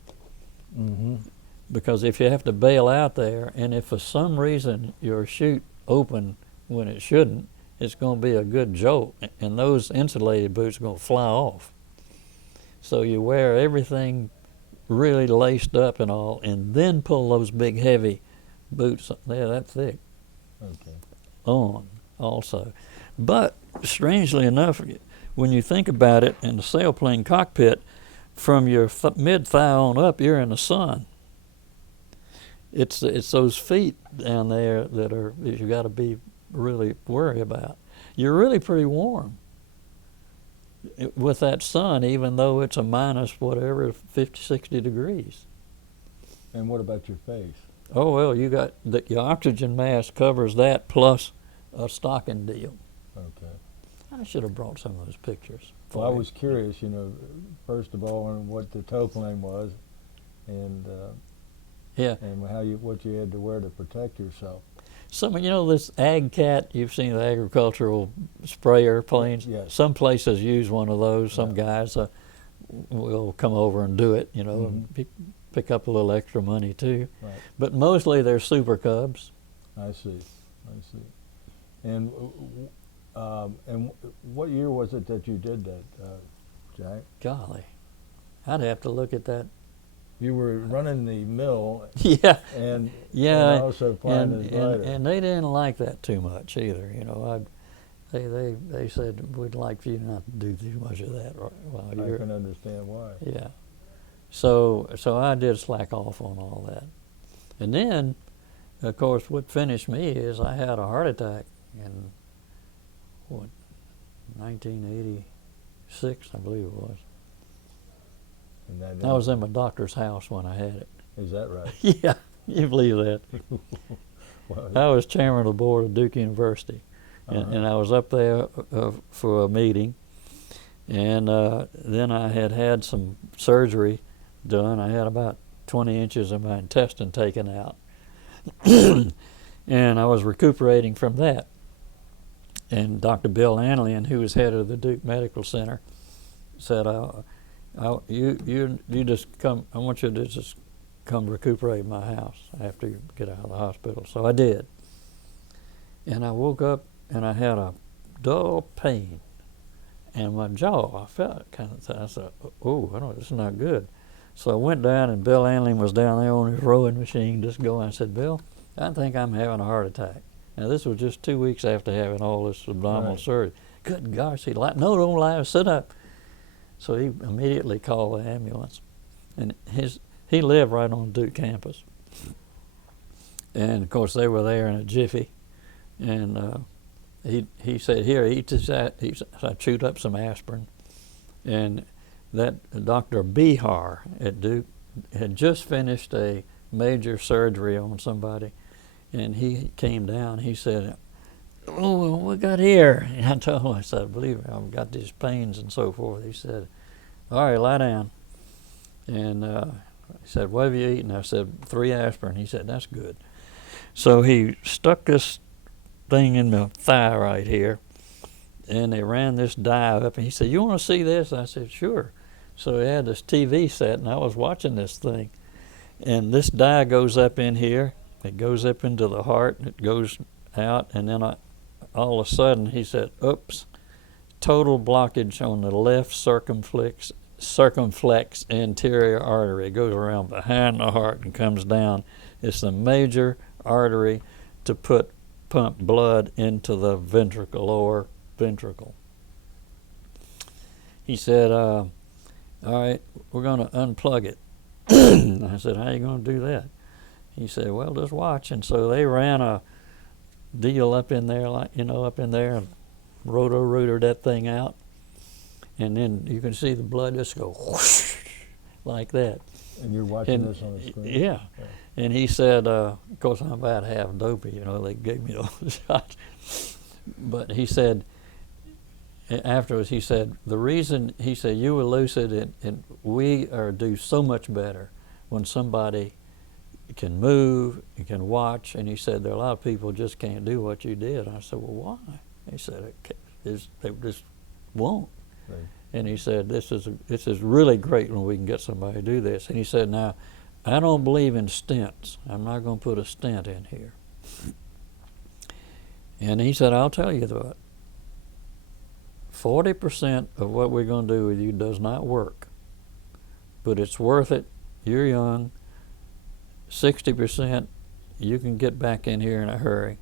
Mm-hmm. Because if you have to bail out there, and if for some reason your chute open when it shouldn't, it's going to be a good jolt, and those insulated boots are going to fly off. So you wear everything really laced up and all, and then pull those big heavy boots, they're that thick, on also. But strangely enough, when you think about it, in the sailplane cockpit, from your mid-thigh on up, you're in the sun. It's those feet down there that you got to be really worried about. You're really pretty warm with that sun, even though it's a minus whatever 50, 60 degrees. And what about your face? Oh well, you got your oxygen mask covers that plus a stocking deal. Okay. I should have brought some of those pictures. Well, I was curious, first of all, on what the tow plane was, and yeah, and what you had to wear to protect yourself. This ag cat, you've seen the agricultural sprayer planes. Yes. Some places use one of those. Some guys will come over and do it, and pick up a little extra money too. Right. But mostly they're Super Cubs. I see. And what year was it that you did that, Jack? Golly, I'd have to look at that. You were running the mill. Yeah. And also flying the glider. And they didn't like that too much either. They said we'd like for you not to do too much of that while you're. I can understand why. Yeah. So I did slack off on all that, and then, of course, what finished me is I had a heart attack in 1986, I believe it was. And I was in my doctor's house when I had it. Is that right? Yeah, you believe that? Well, I was chairman of the board of Duke University, and I was up there for a meeting, and then I had some surgery done. I had about 20 inches of my intestine taken out, and I was recuperating from that. And Dr. Bill Anlian, who was head of the Duke Medical Center, said, "You just come. I want you to just come recuperate in my house after you get out of the hospital." So I did, and I woke up and I had a dull pain, and my jaw. I felt kind of. I said, "Oh, this is not good." So I went down, and Bill Anlian was down there on his rowing machine, just going. I said, "Bill, I think I'm having a heart attack." Now this was just 2 weeks after having all this abdominal Right. surgery. Good gosh, he like, no, don't lie, sit up. So he immediately called the ambulance, and he lived right on Duke campus. And of course they were there in a jiffy, and he said, here, eat this. So I chewed up some aspirin, and that Dr. Baugh at Duke had just finished a major surgery on somebody, and he came down. He said, "Oh, what got here?" And I told him, I said, "Believe me, I've got these pains and so forth." He said, "All right, lie down." And he said, "What have you eaten?" I said, 3 aspirin. He said, "That's good." So he stuck this thing in my thigh right here, and they ran this dye up, and he said, "You want to see this?" I said, "Sure." So he had this TV set, and I was watching this thing, and this dye goes up in here. It goes up into the heart, and it goes out, and then all of a sudden he said, "Oops, total blockage on the left circumflex anterior artery." It goes around behind the heart and comes down. It's the major artery to pump blood into the ventricle, lower ventricle. He said, "All right, we're going to unplug it." I said, "How are you going to do that?" He said, "Well, just watch." And so they ran a deal up in there, and roto-rooted that thing out. And then you can see the blood just go whoosh, like that. And you're watching this on the screen? Yeah. And he said, of course, I'm about half dopey, they gave me those shots. But he said, afterwards, he said, the reason, he said, you were lucid, and we do so much better when somebody can move and can watch. And he said, there are a lot of people just can't do what you did. I said, well, why? He said, they just won't. Right. And he said, this is really great when we can get somebody to do this. And he said, now, I don't believe in stents. I'm not going to put a stent in here. And he said, I'll tell you that 40% of what we're going to do with you does not work, but it's worth it. You're young. 60%, you can get back in here in a hurry.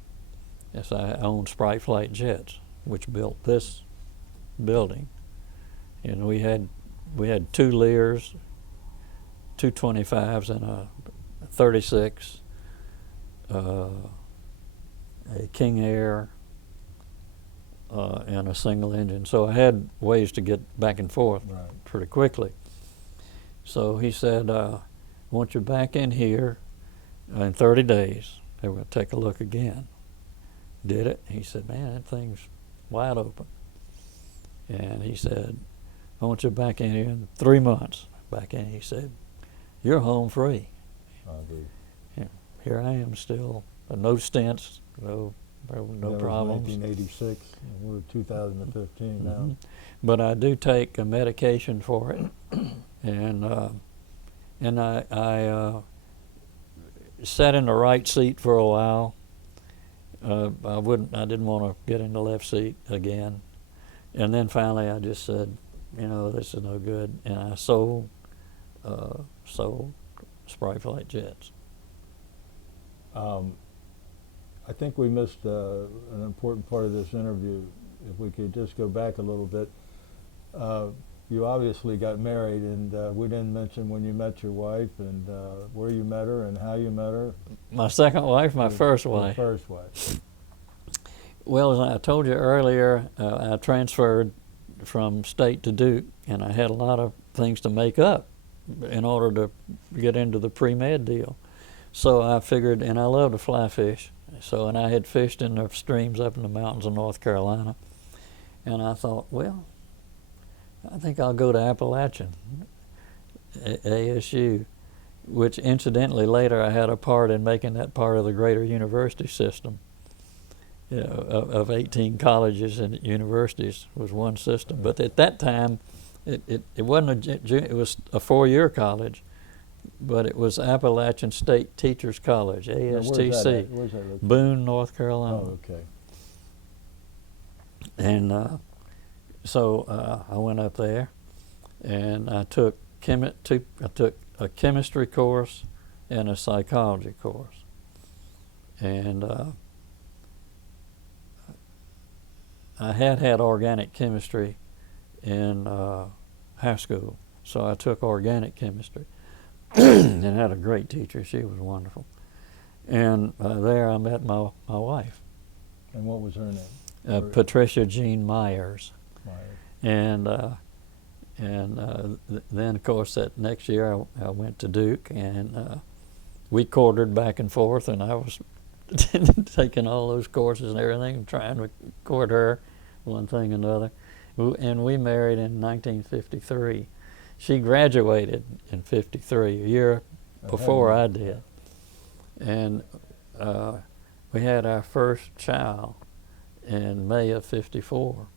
Yes, I own Sprite Flight Jets, which built this building. And we had 2 Lears, 2 25s, and a 36, a King Air, and a single engine. So I had ways to get back and forth pretty quickly. So he said, I want you back in here in 30 days. They were going to take a look again. Did it. He said, man, that thing's wide open. And he said, I want you back in here in 3 months. Back in, he said, you're home free. Yeah, here I am still. No stents, no problems. 1986, and we're 2015 now. But I do take a medication for it, and I sat in the right seat for a while. I didn't want to get in the left seat again, and then finally I just said, this is no good, and I sold Sprite Flight Jets. I think we missed an important part of this interview. If we could just go back a little bit. You obviously got married, and we didn't mention when you met your wife, and where you met her and how you met her. My second wife, my first wife. First wife. Well, as I told you earlier, I transferred from State to Duke, and I had a lot of things to make up in order to get into the pre-med deal. So I figured, and I love to fly fish, and I had fished in the streams up in the mountains of North Carolina, and I thought, well, I think I'll go to Appalachian, ASU, which incidentally later I had a part in making that part of the greater university system. Of 18 colleges and universities was one system. But at that time, it wasn't it was a 4-year college, but it was Appalachian State Teachers College, ASTC, Where's that Boone, North Carolina. Oh, okay. And so I went up there, and I took a chemistry course and a psychology course, and I had organic chemistry in high school, so I took organic chemistry and had a great teacher. She was wonderful. And there I met my wife. And what was her name? Patricia Jean Myers. Myers. And then, of course, that next year I went to Duke, and we courted back and forth, and I was taking all those courses and everything, trying to court her, one thing and another. And we married in 1953. She graduated in 53, a year before I did. And we had our first child in May of 54.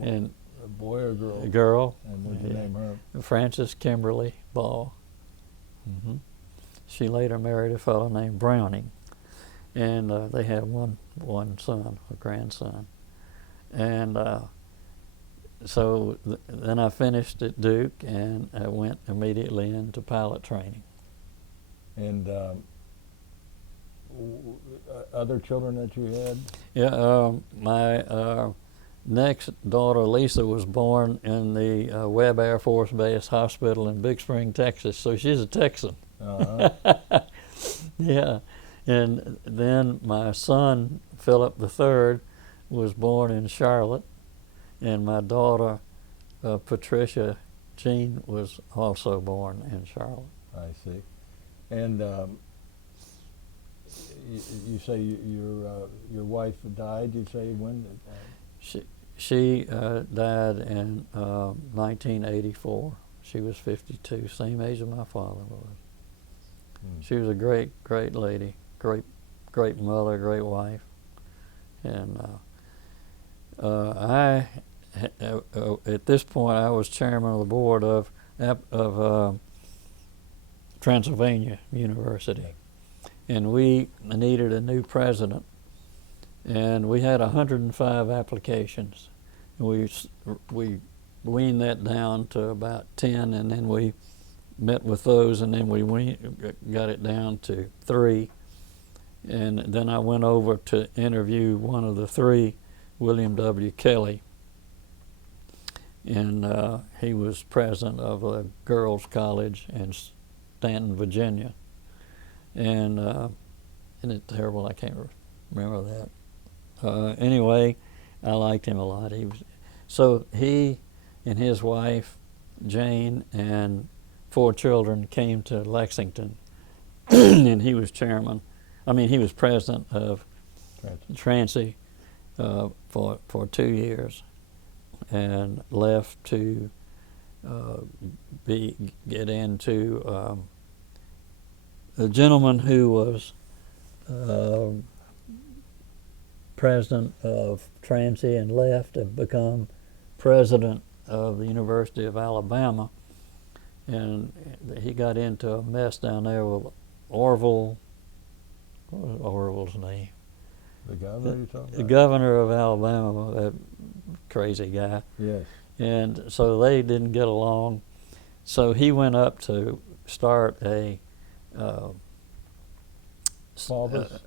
And a boy or girl? A girl. And what did you name her? Frances Kimberly Baugh. Mm-hmm. She later married a fellow named Browning. And they had one son, a grandson. And so then I finished at Duke, and I went immediately into pilot training. And other children that you had? Yeah, my next daughter, Lisa, was born in the Webb Air Force Base Hospital in Big Spring, Texas, so she's a Texan. Uh-huh. Yeah. And then my son, Phillip III, was born in Charlotte, and my daughter, Patricia Jean, was also born in Charlotte. I see. And you say your wife died. You say when? She died in 1984. She was 52, same age as my father was. She was a great lady, great mother, great wife, and I at this point I was chairman of the board of Transylvania University, and we needed a new president, and we had 105 applications. We weaned that down to about 10, and then we met with those, and then we got it down to 3. And then I went over to interview one of the 3, William W. Kelly, and he was president of a girls' college in Stanton, Virginia. And isn't it terrible? I can't remember that. Anyway, I liked him a lot. So he and his wife, Jane, and 4 children came to Lexington, and he was he was president of Transy for 2 years, and left to get into a gentleman who was president of Transy and left to become president of the University of Alabama. And he got into a mess down there with Orville. What was Orville's name? The governor you're talking about? The governor of Alabama, that crazy guy. Yes. And so they didn't get along. So he went up to start a Faubus?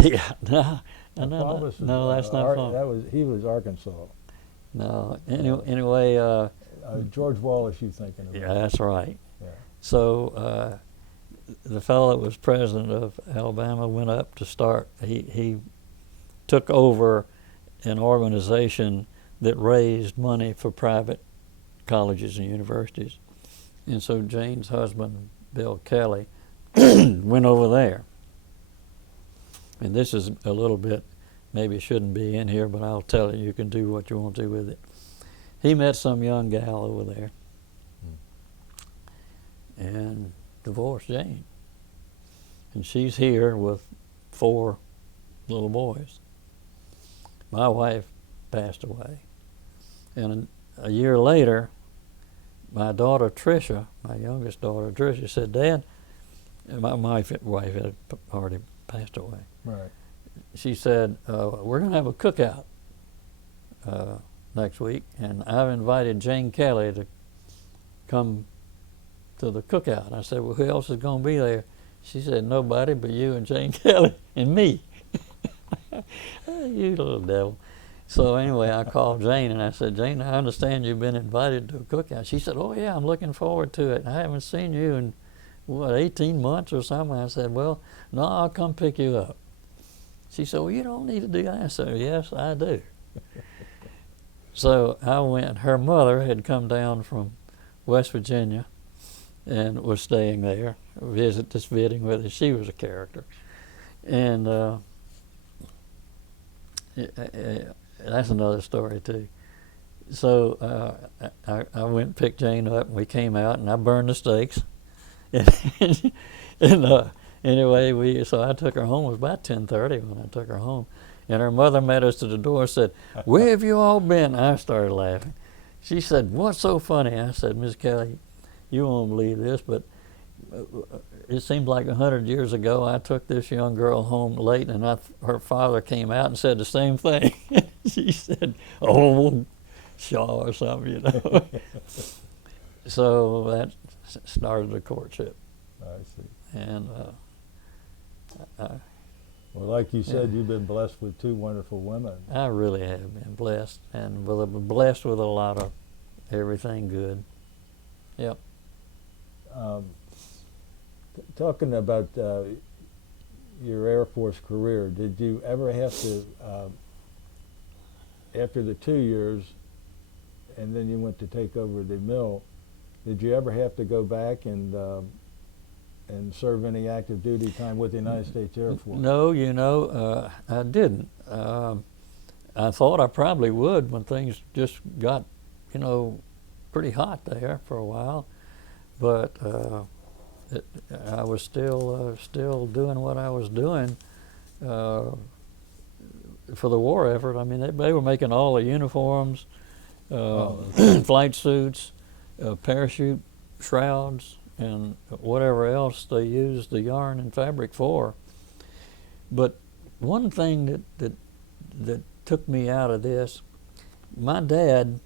Yeah, no, that's not Faubus. He was Arkansas. No, anyway. George Wallace, you thinking of? Yeah, that's right. Yeah. So the fellow that was president of Alabama went up to start. He took over an organization that raised money for private colleges and universities, and so Jane's husband, Bill Kelly, went over there. And this is a little bit, maybe it shouldn't be in here, but I'll tell you. You can do what you want to with it. He met some young gal over there and divorced Jane. And she's here with 4 little boys. My wife passed away. And a year later, my daughter Tricia, my youngest daughter Tricia, said, "Dad," and my wife had already passed away. Right. She said, "We're going to have a cookout next week, and I've invited Jane Kelly to come to the cookout." I said, "Well, who else is going to be there?" She said, "Nobody but you and Jane Kelly and me." You little devil. So anyway, I called Jane and I said, Jane, I understand you've been invited to a cookout. She said, oh yeah, I'm looking forward to it. I haven't seen you in, what, 18 months or something? I said, well, no, I'll come pick you up. She said, well, you don't need to do that. I said, yes, I do. So I went. Her mother had come down from West Virginia and was staying there, visiting with her. She was a character. And that's another story too. So I went and picked Jane up, and we came out, and I burned the steaks. and anyway, so I took her home. It was about 10:30 when I took her home, and her mother met us at the door and said, "Where have you all been?" I started laughing. She said, "What's so funny?" I said, "Miss Kelly, you won't believe this, but it seemed like 100 years ago I took this young girl home late, and her father came out and said the same thing." She said, "Oh, Shaw or something, you know." So that started the courtship. I see. And well, like you said, you've been blessed with two wonderful women. I really have been blessed, and blessed with a lot of everything good. Yep. Talking about your Air Force career, did you ever have to, after the 2 years, and then you went to take over the mill, did you ever have to go back and serve any active duty time with the United States Air Force? No, you know, I didn't. I thought I probably would when things just got, you know, pretty hot there for a while, but I was still doing what I was doing for the war effort. I mean, they were making all the uniforms, flight suits, parachute shrouds, and whatever else they used the yarn and fabric for. But one thing that took me out of this, my dad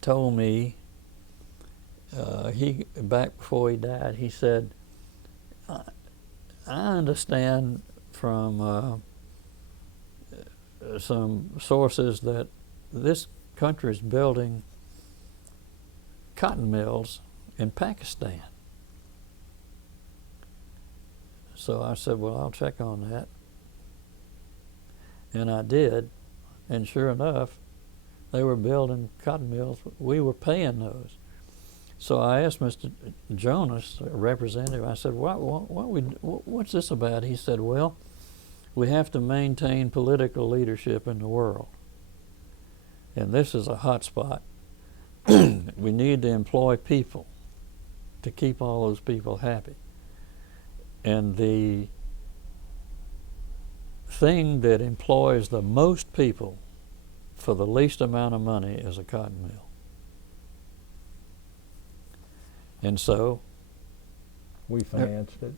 told me, back before he died, he said, I understand from some sources that this country is building cotton mills in Pakistan. So I said, well, I'll check on that. And I did, and sure enough, they were building cotton mills. We were paying those. So I asked Mr. Jonas, a representative, I said, what's this about? He said, well, we have to maintain political leadership in the world. And this is a hot spot. We need to employ people to keep all those people happy. And the thing that employs the most people for the least amount of money is a cotton mill. And so we financed it.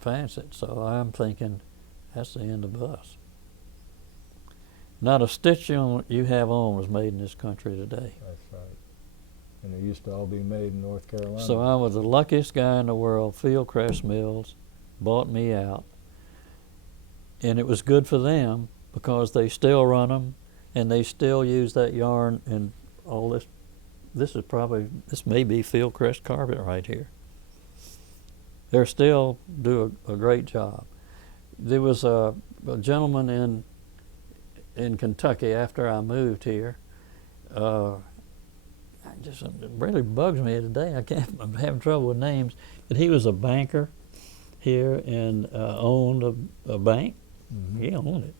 Financed it. So I'm thinking, that's the end of us. Not a stitch you have on was made in this country today. That's right. And they used to all be made in North Carolina. So I was the luckiest guy in the world. Fieldcrest Mills bought me out. And it was good for them because they still run them and they still use that yarn and all this. This may be Fieldcrest carpet right here. They still do a great job. There was a gentleman in Kentucky after I moved here. It really bugs me today. I'm having trouble with names. But he was a banker here and owned a bank. Mm-hmm. He owned it.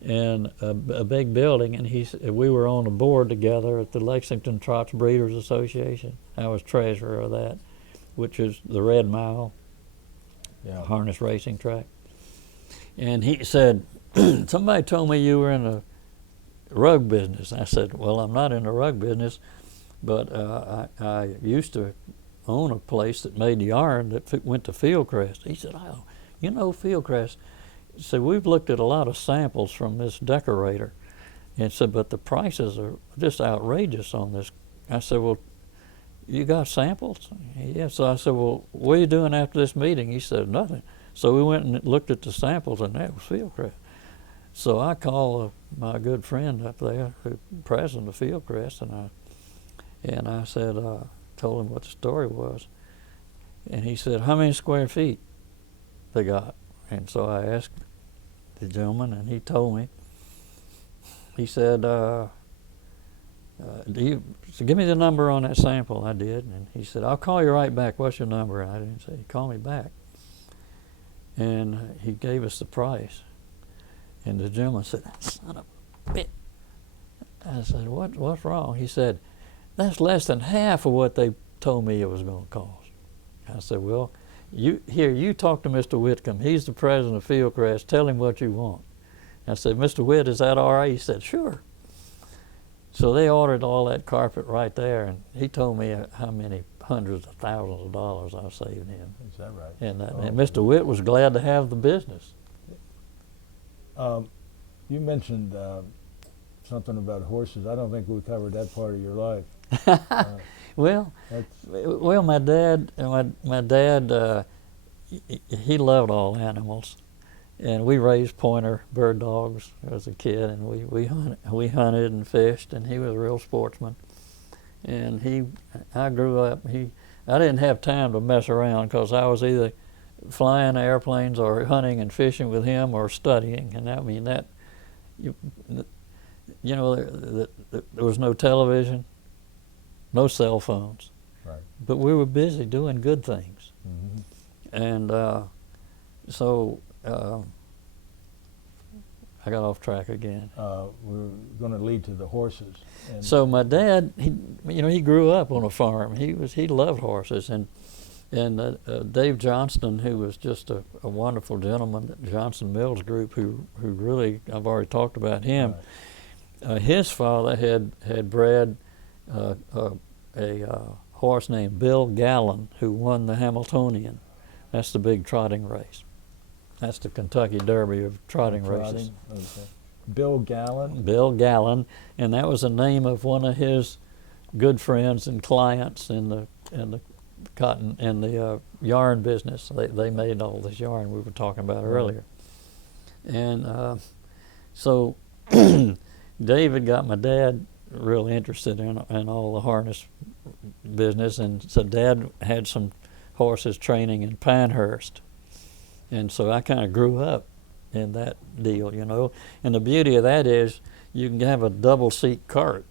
And a big building, and we were on a board together at the Lexington Trots Breeders Association. I was treasurer of that, which is the Red Mile harness racing track. And he said, somebody told me you were in the rug business. I said, well, I'm not in the rug business, but I used to own a place that made yarn that went to Fieldcrest. He said, oh, you know Fieldcrest. So we've looked at a lot of samples from this decorator, and said, but the prices are just outrageous on this. I said, well, you got samples? Yeah. So I said, well, what are you doing after this meeting? He said, nothing. So we went and looked at the samples, and that was Fieldcrest. So I called my good friend up there, who president of Fieldcrest, and I said, told him what the story was, and he said, how many square feet they got? And so I asked the gentleman, and he told me. He said, so give me the number on that sample. I did, and he said, I'll call you right back. What's your number? And I didn't say, call me back. And he gave us the price. And the gentleman said, son of a bitch. I said, what's wrong? He said, that's less than half of what they told me it was going to cost. I said, well, you talk to Mr. Whitcomb. He's the president of Fieldcrest. Tell him what you want. I said, Mr. Whit, is that all right? He said, sure. So they ordered all that carpet right there, and he told me how many hundreds of thousands of dollars I saved him. Is that right? And Mr. Whit was glad to have the business. You mentioned something about horses. I don't think we covered that part of your life. Well, my dad, he loved all animals, and we raised pointer bird dogs as a kid, and we hunted and fished, and he was a real sportsman. And I grew up. I didn't have time to mess around because I was either flying airplanes or hunting and fishing with him or studying, and I mean that. You know, there was no television, no cell phones, right. But we were busy doing good things. Mm-hmm. And so I got off track again. We're going to lead to the horses. And so my dad, he grew up on a farm. He loved horses, and Dave Johnston, who was just a wonderful gentleman at Johnson Mills Group, who really, I've already talked about him. Right. His father had bred a horse named Bill Gallen, who won the Hamiltonian. That's the big trotting race. That's the Kentucky Derby of trotting races. Okay. Bill Gallen? Bill Gallen, and that was the name of one of his good friends and clients in the cotton and the yarn business. They made all this yarn we were talking about earlier. And so David got my dad real interested in all the harness business, and so Dad had some horses training in Pinehurst. And so I kind of grew up in that deal, you know. And the beauty of that is you can have a double seat cart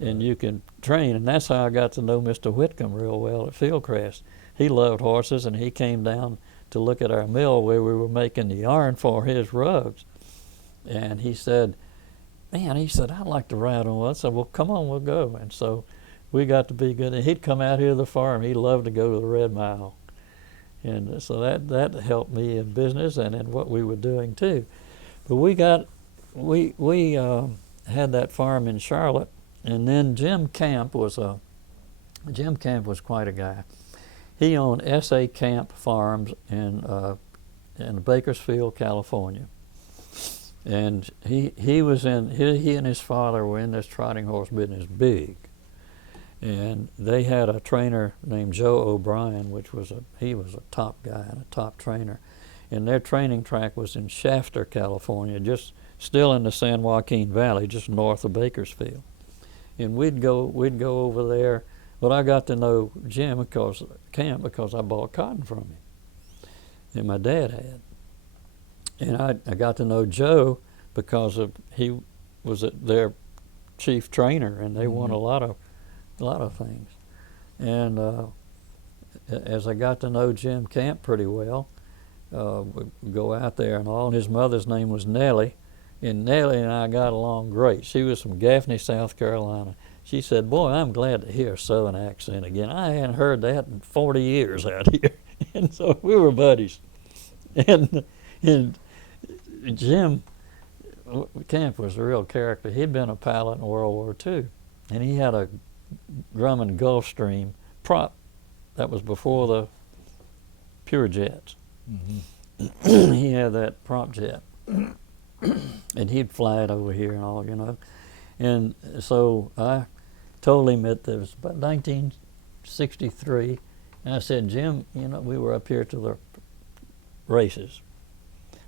and you can train, and that's how I got to know Mr. Whitcomb real well at Fieldcrest. He loved horses, and he came down to look at our mill where we were making the yarn for his rugs. And he said, man, I'd like to ride on one. I said, well, come on, we'll go. And so we got to be good. And he'd come out here to the farm. He loved to go to the Red Mile. And so that helped me in business and in what we were doing too. But we had that farm in Charlotte, and then Jim Camp was quite a guy. He owned S.A. Camp Farms in Bakersfield, California. And he and his father were in this trotting horse business big. And they had a trainer named Joe O'Brien, he was a top guy and a top trainer. And their training track was in Shafter, California, just still in the San Joaquin Valley, just north of Bakersfield. And we'd go over there. But I got to know Jim because I bought cotton from him, and my dad had. And I got to know Joe because he was their chief trainer, and they won a lot of things. And as I got to know Jim Camp pretty well, we'd go out there and all. And his mother's name was Nellie, and Nellie and I got along great. She was from Gaffney, South Carolina. She said, boy, I'm glad to hear a Southern accent again. I hadn't heard that in 40 years out here. And so we were buddies. And Jim Camp was a real character. He'd been a pilot in World War II, and he had a Grumman Gulfstream prop that was before the pure jets. Mm-hmm. He had that prop jet, and he'd fly it over here and all, you know. And so I told him it was about 1963, and I said, Jim, you know, we were up here to the races.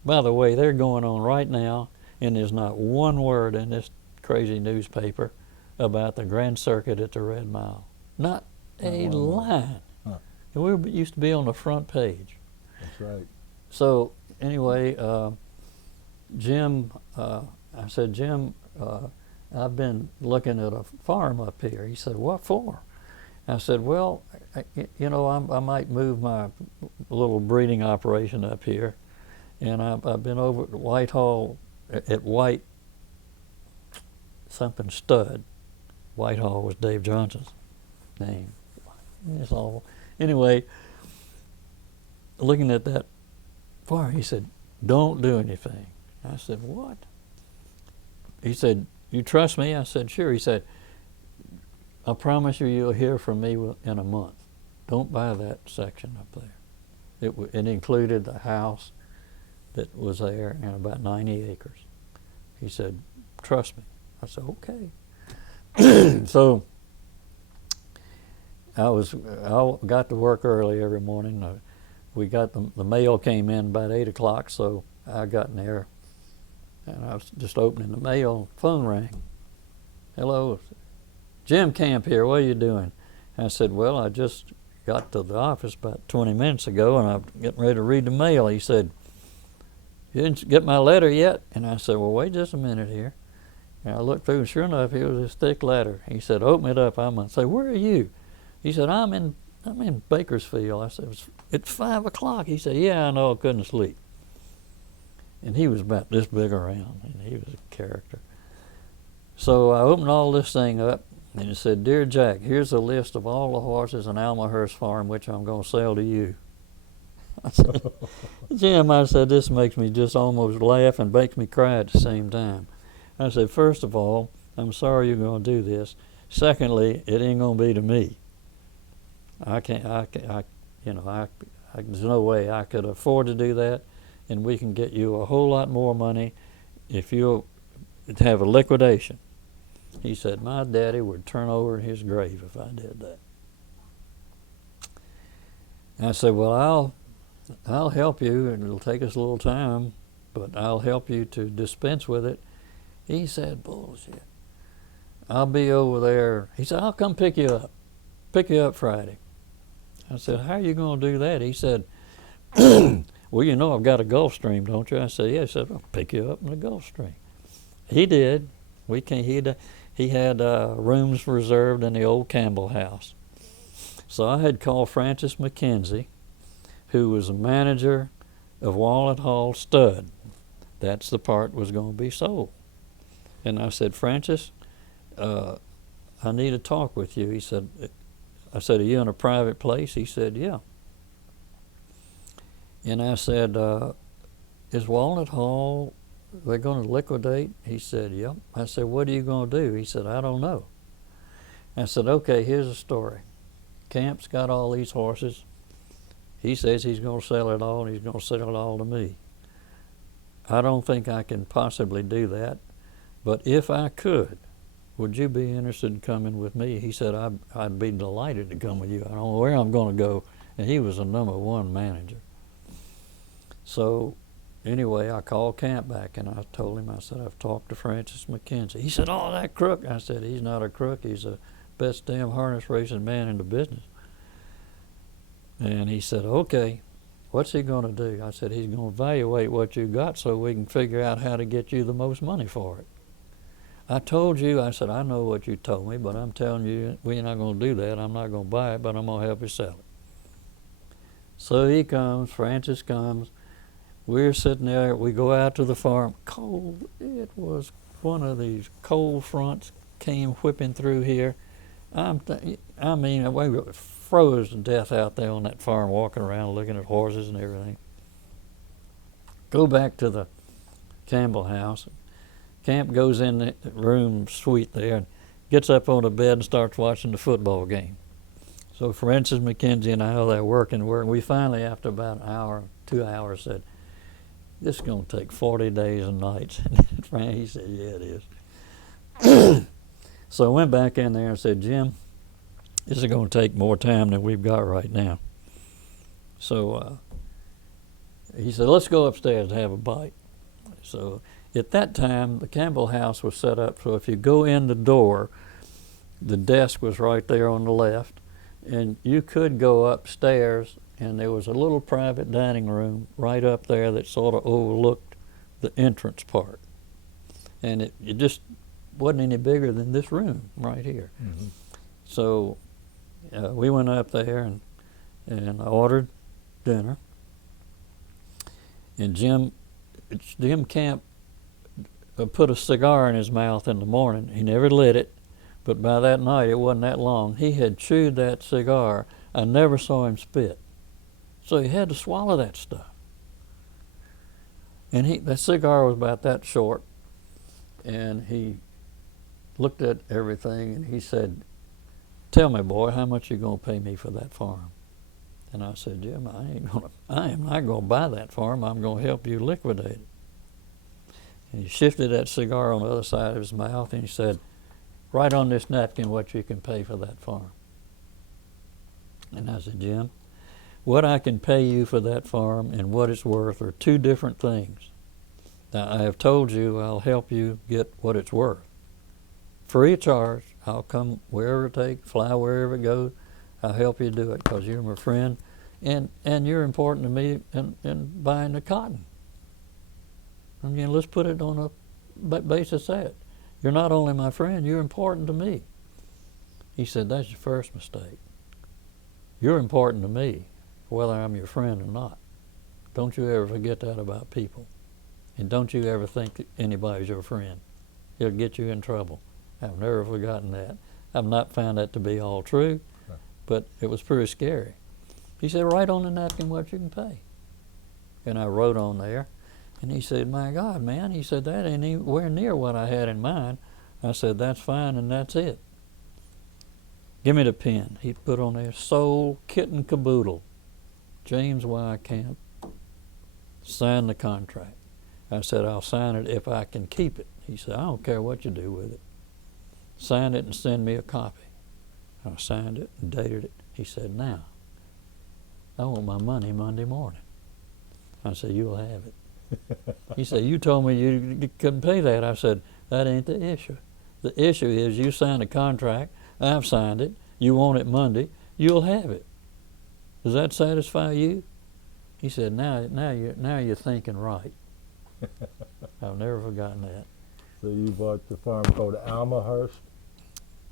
By the way, they're going on right now and there's not one word in this crazy newspaper about the Grand Circuit at the Red Mile. Not a line. Huh. And we used to be on the front page. That's right. So anyway, Jim, I said, Jim, I've been looking at a farm up here. He said, what for? I said, well, I might move my little breeding operation up here. And I've been over at Whitehall, at White something Stud. Whitehall was Dave Johnson's name. It's all. Anyway, looking at that farm, he said, don't do anything. I said, what? He said, you trust me? I said, sure. He said, I promise you'll hear from me in a month. Don't buy that section up there. It included the house that was there and about 90 acres. He said, trust me. I said, okay. So I got to work early every morning. We got the mail came in about 8 o'clock, so I got in there and I was just opening the mail. Phone rang. Hello, Jim Camp here. What are you doing? I said, well, I just got to the office about 20 minutes ago and I'm getting ready to read the mail. He said, you didn't get my letter yet? And I said, well, wait just a minute here. And I looked through and sure enough, it was a thick letter. He said, open it up. I'm going to say, where are you? He said, I'm in Bakersfield. I said, it's 5 o'clock. He said, yeah, I know, I couldn't sleep. And he was about this big around, and he was a character. So I opened all this thing up, and it said, Dear Jack, here's a list of all the horses in Almahurst Farm which I'm going to sell to you. I said, Jim, I said, this makes me just almost laugh and makes me cry at the same time. I said, first of all, I'm sorry you're going to do this. Secondly, it ain't going to be to me. There's no way I could afford to do that, and we can get you a whole lot more money if you'll have a liquidation. He said, my daddy would turn over in his grave if I did that. And I said, well, I'll help you, and it'll take us a little time, but I'll help you to dispense with it. He said, bullshit. I'll be over there. He said, I'll come pick you up Friday. I said, how are you going to do that? He said, well, you know I've got a Gulfstream, don't you? I said, yeah. He said, I'll pick you up in the Gulfstream. He did. He had rooms reserved in the old Campbell house. So I had called Francis McKenzie, who was a manager of Walnut Hall Stud. That's the part was going to be sold. And I said, Francis, I need to talk with you. He said, I said, are you in a private place? He said, yeah. And I said, is Walnut Hall, they're going to liquidate? He said, yep. I said, what are you going to do? He said, I don't know. I said, okay, here's the story. Camp's got all these horses. He says he's going to sell it all, and he's going to sell it all to me. I don't think I can possibly do that, but if I could, would you be interested in coming with me? He said, I'd be delighted to come with you. I don't know where I'm going to go. And he was a #1 manager. So anyway, I called Camp back and I told him, I said, I've talked to Francis McKenzie. He said, oh, that crook. I said, he's not a crook. He's the best damn harness racing man in the business. And he said, okay, what's he going to do? I said, he's going to evaluate what you got so we can figure out how to get you the most money for it. I told you, I said, I know what you told me, but I'm telling you, we're not going to do that. I'm not going to buy it, but I'm going to help you sell it. So he comes, Francis comes. We're sitting there. We go out to the farm. Cold. It was one of these cold fronts came whipping through here. We were froze to death out there on that farm, walking around looking at horses and everything. Go back to the Campbell house. Camp goes in the room suite there and gets up on the bed and starts watching the football game. So Francis McKenzie and I are there working. We finally, after about an hour, 2 hours, said, this is going to take 40 days and nights. And he said, yeah, it is. So I went back in there and said, Jim, this is going to take more time than we've got right now. So he said, let's go upstairs and have a bite. So At that time, the Campbell house was set up so if you go in the door, the desk was right there on the left, and you could go upstairs, and there was a little private dining room right up there that sort of overlooked the entrance part. And it just wasn't any bigger than this room right here. Mm-hmm. So we went up there and I ordered dinner. And Jim Camp put a cigar in his mouth in the morning. He never lit it, but by that night, it wasn't that long. He had chewed that cigar. I never saw him spit. So he had to swallow that stuff. And that cigar was about that short. And he looked at everything and he said, "Tell me, boy, how much you gonna pay me for that farm?" And I said, "Jim, I am not gonna buy that farm. I'm gonna help you liquidate it." And he shifted that cigar on the other side of his mouth and he said, "Write on this napkin what you can pay for that farm." And I said, "Jim, what I can pay you for that farm and what it's worth are two different things. Now, I have told you I'll help you get what it's worth. Free of charge. I'll come wherever it takes, fly wherever it goes. I'll help you do it because you're my friend, and you're important to me in buying the cotton. I mean, let's put it on a basis of that. You're not only my friend, you're important to me." He said, "That's your first mistake. You're important to me, whether I'm your friend or not. Don't you ever forget that about people. And don't you ever think that anybody's your friend. It'll get you in trouble." I've never forgotten that. I've not found that to be all true, but it was pretty scary. He said, "Write on the napkin what you can pay." And I wrote on there. And he said, "My God, man," he said, "that ain't anywhere near what I had in mind." I said, "That's fine, and that's it. Give me the pen." He put on there, "Soul, kit and caboodle, James Y. Camp, sign the contract." I said, "I'll sign it if I can keep it." He said, "I don't care what you do with it. Sign it and send me a copy." I signed it and dated it. He said, "Now, I want my money Monday morning." I said, "You'll have it." He said, "You told me you couldn't pay that." I said, "That ain't the issue. The issue is you signed a contract. I've signed it. You want it Monday. You'll have it. Does that satisfy you?" He said, now you're thinking right." I've never forgotten that. So you bought the farm called Almahurst?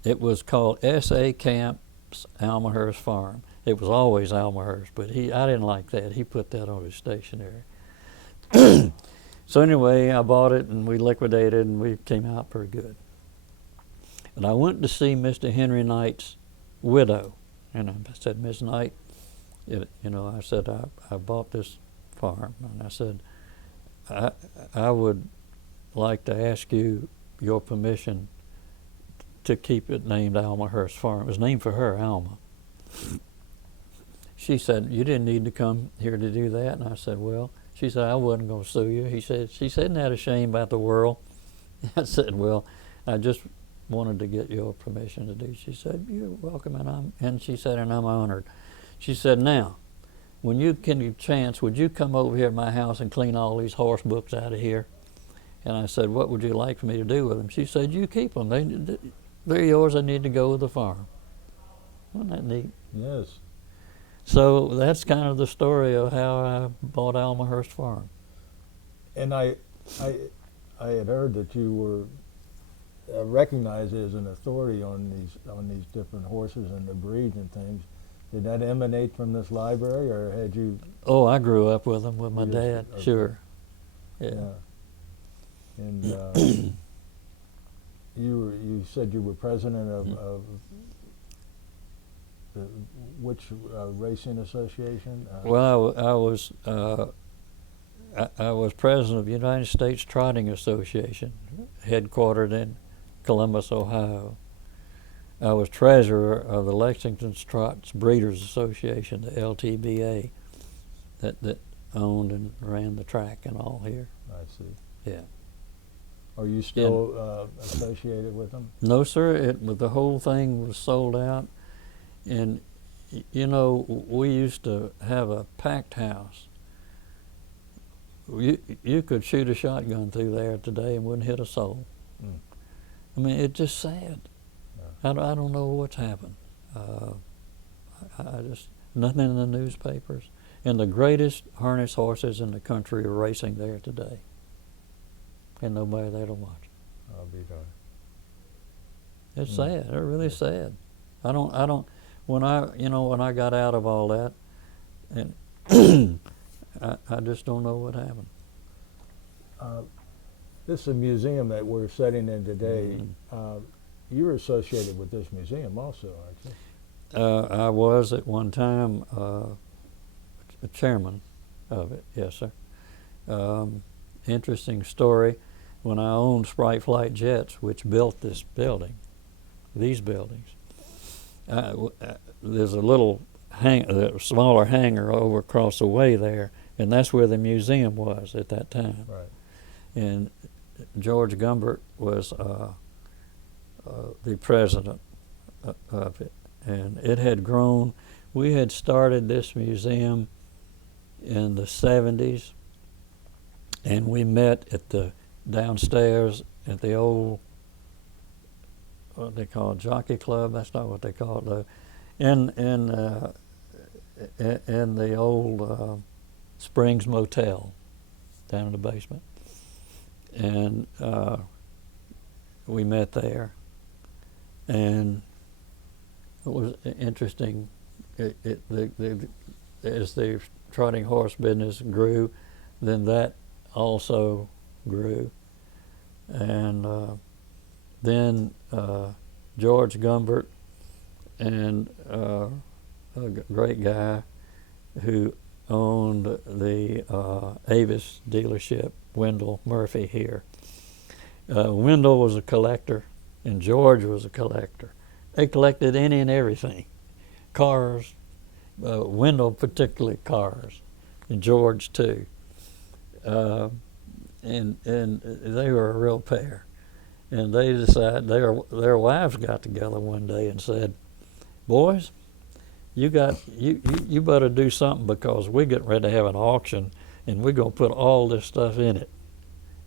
It was called S.A. Camp's Almahurst Farm. It was always Almahurst, but I didn't like that. He put that on his stationery. So anyway, I bought it and we liquidated and we came out pretty good. And I went to see Mr. Henry Knight's widow, and I said, "Miss Knight, I said, I bought this farm," and I said, I would like to ask you your permission to keep it named Almahurst Farm." It was named for her, Alma. She said, "You didn't need to come here to do that." And I said, "Well," she said, "I wasn't going to sue you." She said, "Isn't that a shame about the world?" I said, "Well, I just wanted to get your permission to do." She said, "You're welcome," and she said, "And I'm honored." She said, "Now, when you get a chance, would you come over here to my house and clean all these horse books out of here?" And I said, "What would you like for me to do with them?" She said, "You keep them. They're yours. They need to go with the farm." Wasn't that neat? Yes. So that's kind of the story of how I bought Almahurst Farm. And I had heard that you were recognized as an authority on these different horses and the breeds and things. Did that emanate from this library, or had you? Oh, I grew up with them with my dad. Okay. Sure. Yeah. And you said you were president of which racing association? Well, I was president of the United States Trotting Association, headquartered in Columbus, Ohio. I was treasurer of the Lexington Trots Breeders Association, the LTBA, that owned and ran the track and all here. I see. Yeah. Are you still associated with them? No, sir. The whole thing was sold out. And, we used to have a packed house you could shoot a shotgun through there today and wouldn't hit a soul. Mm. I mean, it's just sad. Yeah. I don't know what's happened. I just, nothing in the newspapers. And the greatest harness horses in the country are racing there today. And nobody there to watch. I'll be darned. It's Mm. sad. It's really sad. I don't, when I got out of all that, and I just don't know what happened. This is a museum that we're setting in today. Mhm. You're associated with this museum also, aren't you? I was at one time a chairman of it, yes, sir. Interesting story. When I owned Sprite Flight Jets, which built this building, these buildings, there's a little smaller hangar over across the way there, and that's where the museum was at that time. Right. And George Gumbert was the president of it, and it had grown. We had started this museum in the 70s, and we met at the downstairs at the old, what they call it, Jockey Club. That's not what they call it though. In the old Springs Motel down in the basement, and we met there, and it was interesting. As the trotting horse business grew, then that also grew, and then George Gumbert and a great guy who owned the Avis dealership, Wendell Murphy here. Wendell was a collector, and George was a collector. They collected any and everything, cars. Wendell particularly cars, and George too. And they were a real pair. And they decided, their wives got together one day and said, "Boys, you better do something, because we're getting ready to have an auction, and we're gonna put all this stuff in it,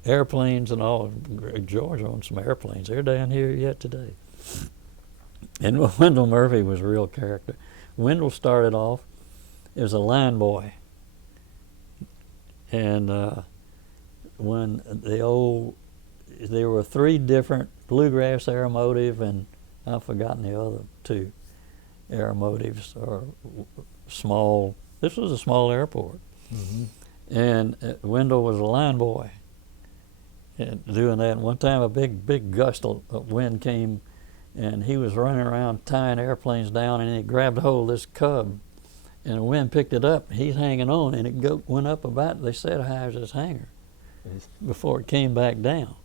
airplanes and all." George owns some airplanes. They're down here yet today. And Wendell Murphy was a real character. Wendell started off as a line boy, and when there were 3 different Bluegrass Aeromotive, and I've forgotten the other 2 aeromotives, or small. This was a small airport, Mm-hmm. and Wendell was a line boy, and doing that. And one time, a big gust of wind came, and he was running around tying airplanes down, and he grabbed a hold of this cub, and the wind picked it up. He's hanging on, and it went up about, they said, high as his hanger before it came back down.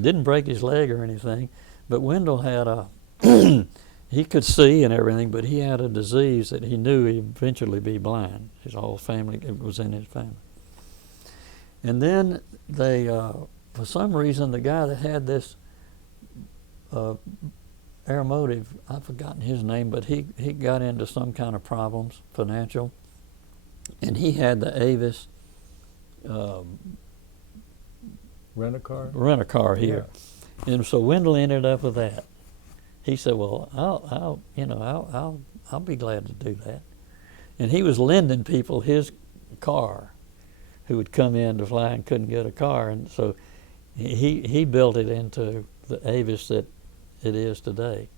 Didn't break his leg or anything, but Wendell had he could see and everything, but he had a disease that he knew he'd eventually be blind. His whole family, it was in his family. And then they, for some reason, the guy that had this aeromotive, I've forgotten his name, but he got into some kind of problems, financial, and he had the Avis rent-a-car here. Yeah. And so Wendell ended up with that. He said, "Well, I'll be glad to do that." And he was lending people his car who would come in to fly and couldn't get a car, and so he built it into the Avis that it is today.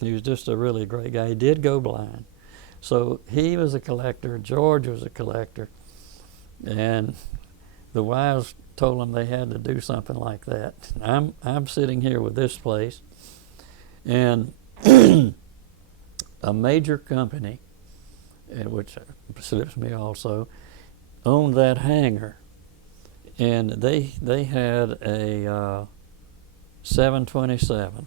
He was just a really great guy. He did go blind. So he was a collector, George was a collector, and the wives told him they had to do something like that. I'm sitting here with this place, and a major company, which suits me also, owned that hangar, and they had a 727,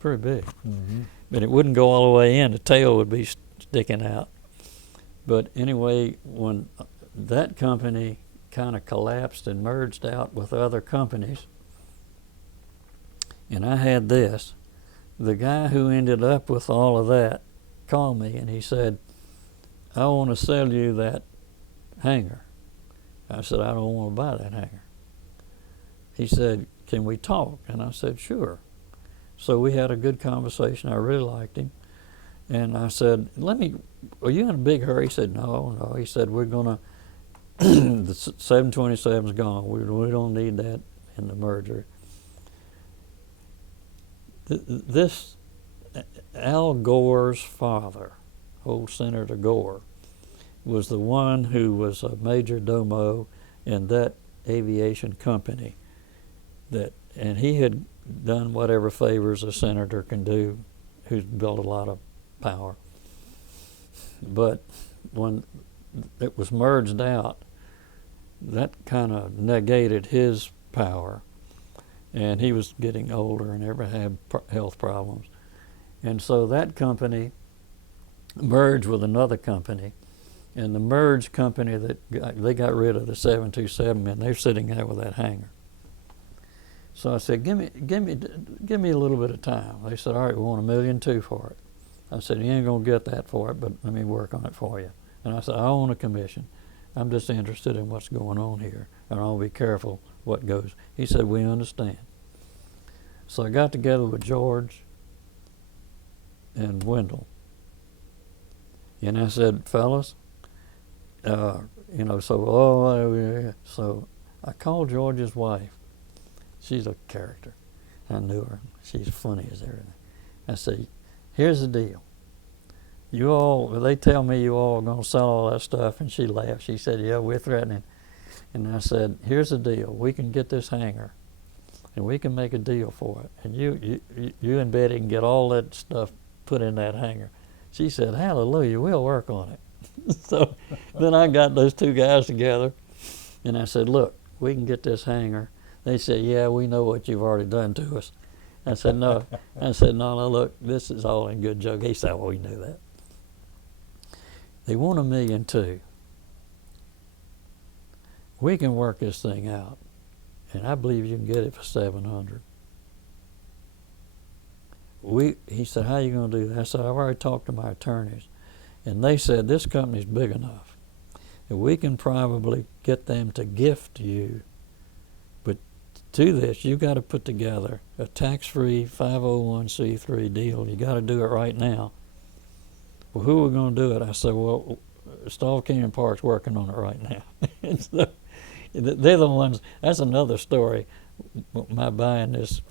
pretty big, Mm-hmm. but it wouldn't go all the way in. The tail would be sticking out. But anyway, when that company kind of collapsed and merged out with other companies, and I had this, the guy who ended up with all of that called me and he said, "I want to sell you that hangar. I said, I don't want to buy that hangar. He said, can we talk? And I said, sure. So we had a good conversation. I really liked him. And I said, are you in a big hurry? He said, no. He said, we're going to, the 727's gone. We don't need that in the merger. This, Al Gore's father, old Senator Gore, was the one who was a major domo in that aviation company. And he had done whatever favors a senator can do who's built a lot of power. But when it was merged out, that kind of negated his power. And he was getting older and ever had health problems. And so that company merged with another company. And the merged company they got rid of the 727, and they're sitting there with that hangar. So I said, give me a little bit of time. They said, all right, we want $1.2 million for it. I said, you ain't gonna get that for it, but let me work on it for you. And I said, I own a commission. I'm just interested in what's going on here, and I'll be careful what goes. He said, we understand. So I got together with George and Wendell, and I said, fellas, so I called George's wife. She's a character. I knew her. She's funny as everything. I said, here's the deal. They tell me you all are going to sell all that stuff, and she laughed. She said, yeah, we're threatening. And I said, here's the deal. We can get this hangar, and we can make a deal for it. And you and Betty can get all that stuff put in that hangar. She said, hallelujah, we'll work on it. So then I got those two guys together, and I said, look, we can get this hangar. They said, yeah, we know what you've already done to us. I said, no. No, look, this is all in good joke. He said, well, we knew that. They want $1.2 million. We can work this thing out, and I believe you can get it for $700. He said, how are you going to do that? I said, I've already talked to my attorneys, and they said this company's big enough, and we can probably get them to gift you. But to this, you got to put together a tax-free 501c3 deal. You got to do it right now. Well, who are we going to do it? I said, well, Stahl Canyon Park's working on it right now. And so they're the ones. That's another story. My buying this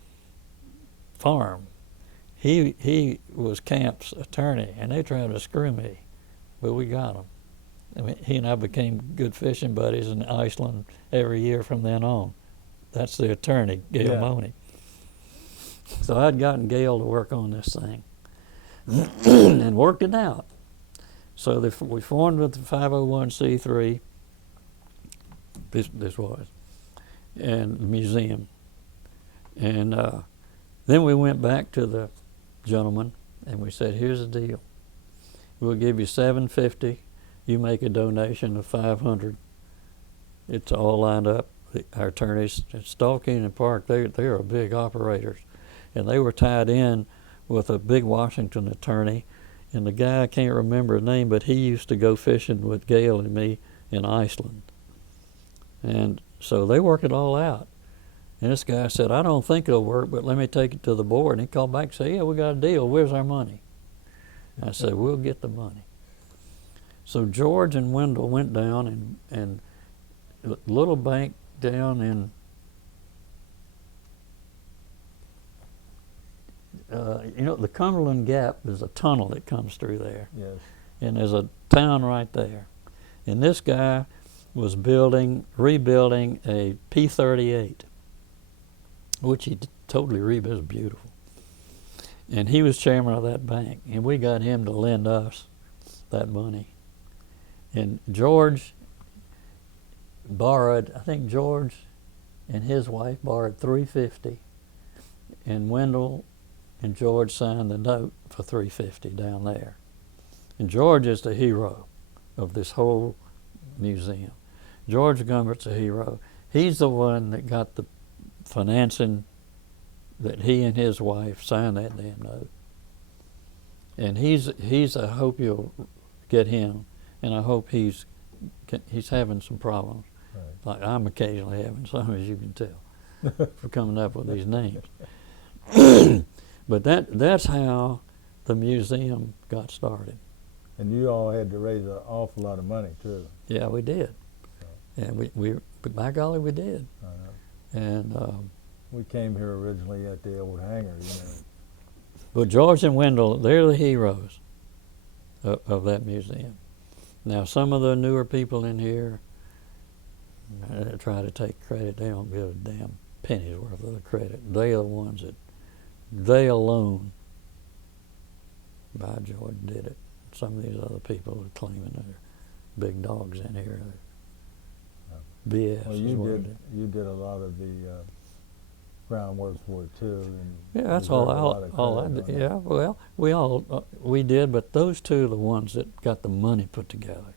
farm. He was Camp's attorney, and they tried to screw me, but we got him. I mean, he and I became good fishing buddies in Iceland every year from then on. That's the attorney, Gail Money. So I'd gotten Gail to work on this thing and worked it out. So we formed with the 501c3, this was, and the museum. And then we went back to the gentleman and we said, here's the deal. We'll give you $750. You make a donation of $500. It's all lined up. Our attorneys at Stahl Canyon Park, they're a big operators. And they were tied in with a big Washington attorney. And the guy, I can't remember his name, but he used to go fishing with Gail and me in Iceland. And so they worked it all out. And this guy said, I don't think it'll work, but let me take it to the board. And he called back and said, yeah, we got a deal. Where's our money? I said, we'll get the money. So George and Wendell went down and a little bank down in, the Cumberland Gap is a tunnel that comes through there. Yes. And there's a town right there. And this guy was rebuilding a P-38, which he totally rebuilt. It was beautiful. And he was chairman of that bank, and we got him to lend us that money. And George borrowed, I think George and his wife borrowed $350, and Wendell and George signed the note for $350 down there. And George is the hero of this whole museum. George Gumbert's a hero. He's the one that got the financing that he and his wife signed that damn note. And I hope you'll get him, and I hope he's having some problems. Right. like I'm occasionally having some, as you can tell, for coming up with these names. But that's how the museum got started. And you all had to raise an awful lot of money too. Yeah, we did. And but by golly, we did. And we came here originally at the old hangar, you know. but George and Wendell, they're the heroes of that museum. Now, some of the newer people in here try to take credit. They don't give a damn penny's worth of the credit. They are the ones that, they alone, by George, did it. Some of these other people are claiming they're big dogs in here. BS. Well, you did a lot of the groundwork for it too. And yeah, that's all I did. Yeah, well, we did, but those two are the ones that got the money put together.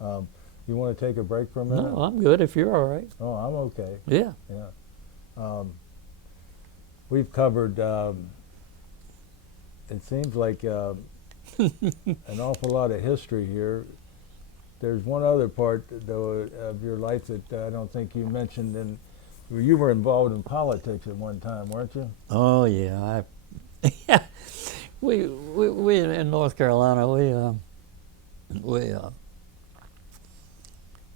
Yeah. You want to take a break for a minute? No, I'm good if you're all right. Oh, I'm okay. Yeah. Yeah. We've covered, it seems like an awful lot of history here. There's one other part, though, of your life that I don't think you mentioned, and you were involved in politics at one time, weren't you? Oh yeah, we in North Carolina, we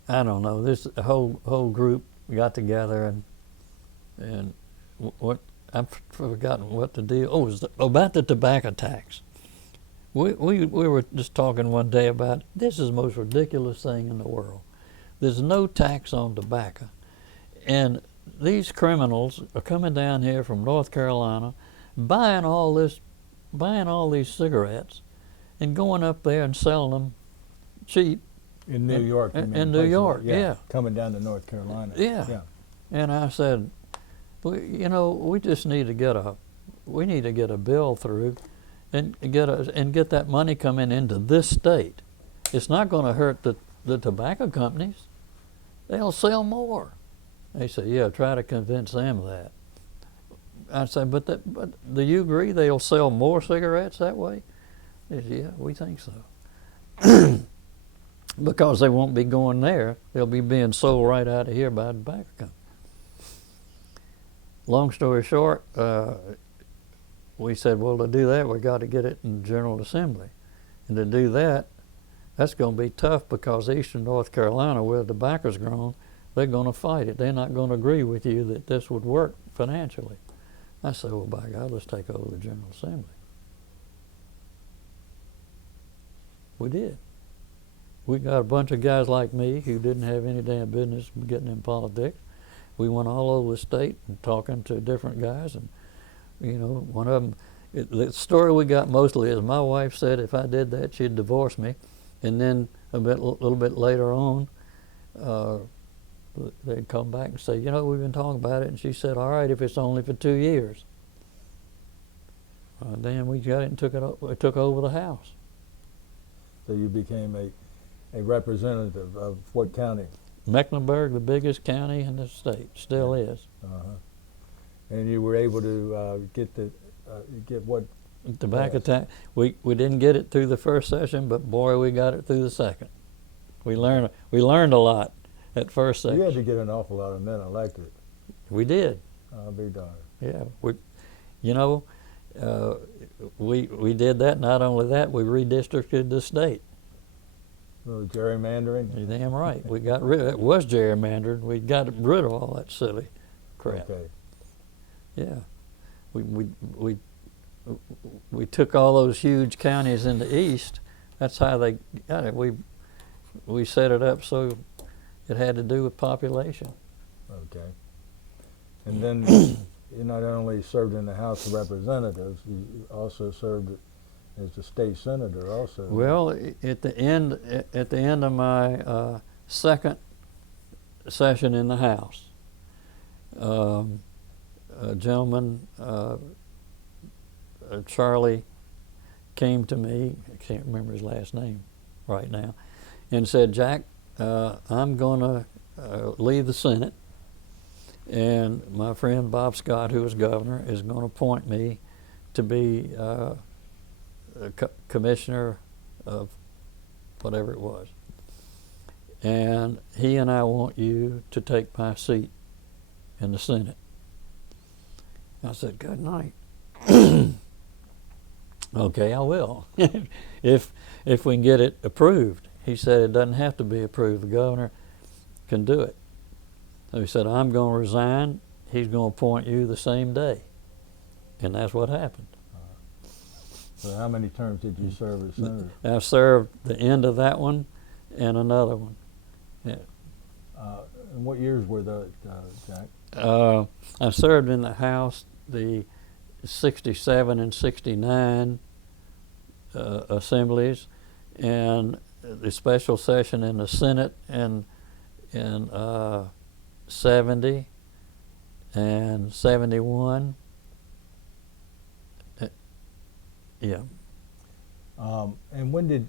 I don't know, this whole group got together and what I've forgotten what the deal. Oh, it was about the tobacco tax. We were just talking one day about this is the most ridiculous thing in the world. There's no tax on tobacco, and these criminals are coming down here from North Carolina, buying all these cigarettes, and going up there and selling them cheap. In New York, you mean? In New York, yeah. Coming down to North Carolina. Yeah. And I said, we just need to get a bill through, and get that money coming into this state. It's not going to hurt the tobacco companies. They'll sell more. They said, yeah, try to convince them of that. I said, but do you agree they'll sell more cigarettes that way? They said, yeah, we think so. Because they won't be going there. They'll be being sold right out of here by a tobacco company. Long story short, we said, well, to do that, we got to get it in the General Assembly. And to do that, that's going to be tough because eastern North Carolina, where tobacco's grown, they're going to fight it. They're not going to agree with you that this would work financially. I said, well, by God, let's take over the General Assembly. We did. We got a bunch of guys like me who didn't have any damn business getting in politics. We went all over the state and talking to different guys, and one of them, the story we got mostly is my wife said if I did that, she'd divorce me, and then a little bit later on, they'd come back and say, we've been talking about it, and she said, all right, if it's only for 2 years. Then we got it and took over the House. So you became a representative of what county? Mecklenburg, the biggest county in the state, still is. And you were able to get what? Tobacco tax. We didn't get it through the first session, but boy, we got it through the second. We learned a lot at first session. You had to get an awful lot of men elected. We did. I'll be darned. Yeah, we did that. Not only that, we redistricted the state. Little gerrymandering. You're damn right. We got rid of it. Was gerrymandered. We got rid of all that silly crap. Okay. Yeah, we took all those huge counties in the east. That's how they got it. We set it up so it had to do with population. Okay. And then you not only served in the House of Representatives, you also served as the state senator also. Well, at the end of my second session in the House, a gentleman, Charlie, came to me, I can't remember his last name right now, and said, Jack, I'm going to leave the Senate, and my friend Bob Scott, who was governor, is going to appoint me to be a commissioner of whatever it was. and he and I want you to take my seat in the Senate. I said, good night. Okay, I will, if we can get it approved. He said it doesn't have to be approved. The governor can do it. So he said, I'm going to resign. He's going to appoint you the same day. And that's what happened. So how many terms did you serve as senator? I served the end of that one and another one. Yeah. And what years were those, Jack? I served in the House the 67 and 69 assemblies, and the special session in the Senate in 70 and 71. Yeah. And when did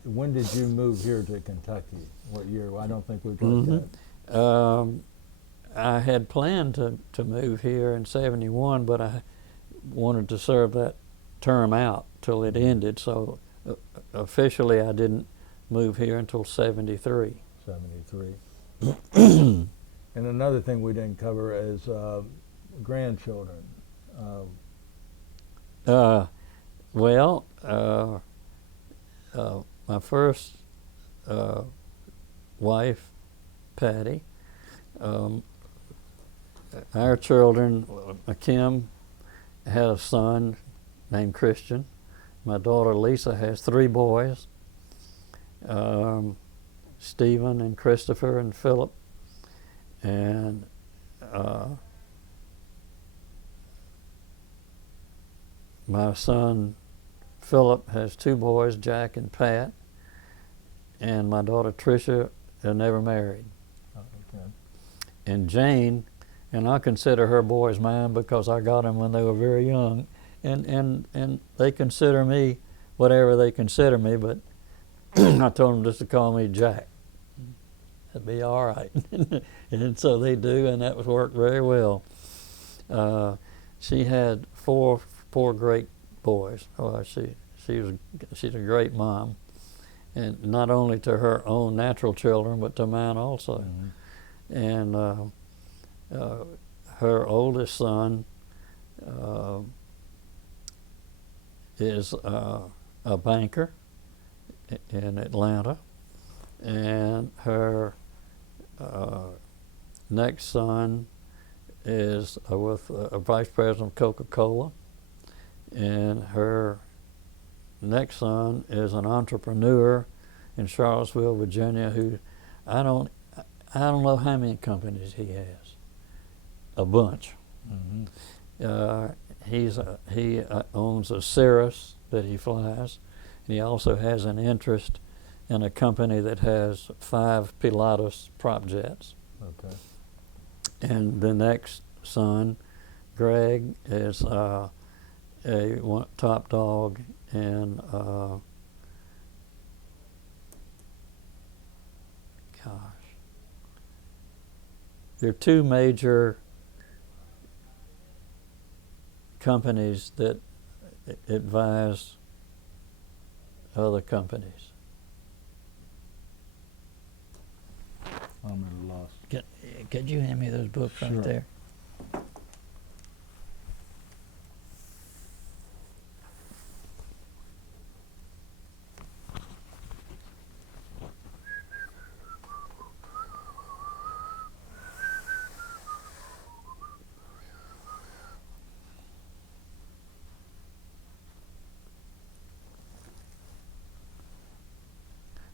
you move here to Kentucky? What year? I don't think we got that. I had planned to move here in 71, but I wanted to serve that term out till it ended. So officially, I didn't move here until 73. 73. And another thing we didn't cover is grandchildren. Well, my first wife, Patty, our children, Kim had a son named Christian. My daughter Lisa has 3 boys, Stephen and Christopher and Phillip. And my son Phillip has 2 boys, Jack and Pat. And my daughter Tricia never married. Okay. And Jane, and I consider her boys mine because I got them when they were very young, and they consider me whatever they consider me, but I told them just to call me Jack. That'd be all right. And so they do, and that was worked very well. She had four great boys. She's a great mom, and not only to her own natural children, but to mine also. Mm-hmm. And her oldest son is a banker in Atlanta, and her next son is with a vice president of Coca-Cola, and her next son is an entrepreneur in Charlottesville, Virginia, who I don't know how many companies he has. A bunch. Mm-hmm. He owns a Cirrus that he flies. He also has an interest in a company that has 5 Pilatus prop jets. Okay. And the next son, Greg, is a top dog in there are 2 major companies that advise other companies. I'm at a loss. Could you hand me those books Sure. right there?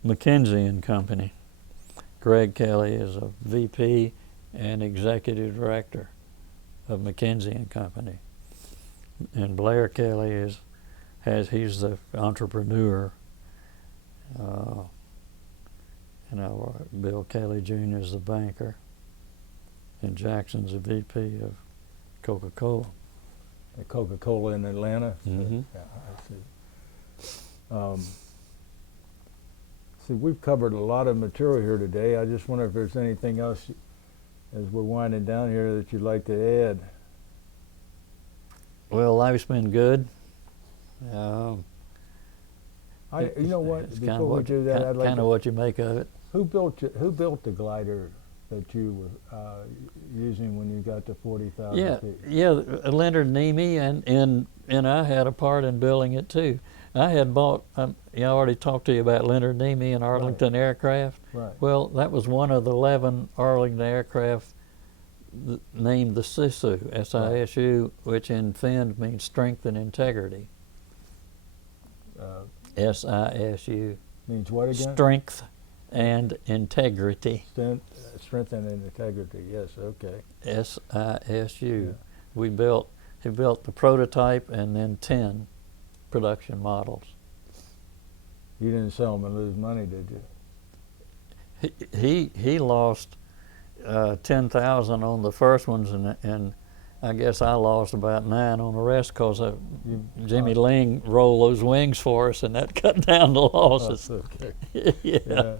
McKinsey and Company. Greg Kelly is a VP and executive director of McKinsey and Company. And Blair Kelly he's the entrepreneur. Bill Kelly Jr. is the banker, and Jackson's a VP of Coca-Cola. Coca-Cola in Atlanta. Mm-hmm. Yeah, I see. See, we've covered a lot of material here today. I just wonder if there's anything else as we're winding down here that you'd like to add. Well, life's been good. You know what? It's Before we do that, I'd like kind of what you make of it. Who built the glider that you were using when you got to 40,000 Yeah, feet? yeah. Leonard Nemi and I had a part in building it too. I had bought. I already talked to you about Leonard Nemi and Arlington Aircraft. Right. Well, that was one of the 11 Arlington aircraft named the SISU, SISU, which in Finn means strength and integrity. SISU. Means what again? Strength and integrity. Strength and integrity. Yes. Okay. SISU. Yeah. He built the prototype and then 10 production models. You didn't sell them and lose money, did you? He lost 10,000 on the first ones, and I guess I lost about 9 on the rest because Jimmy Ling rolled those wings for us, and that cut down the losses. Oh, okay. Yeah.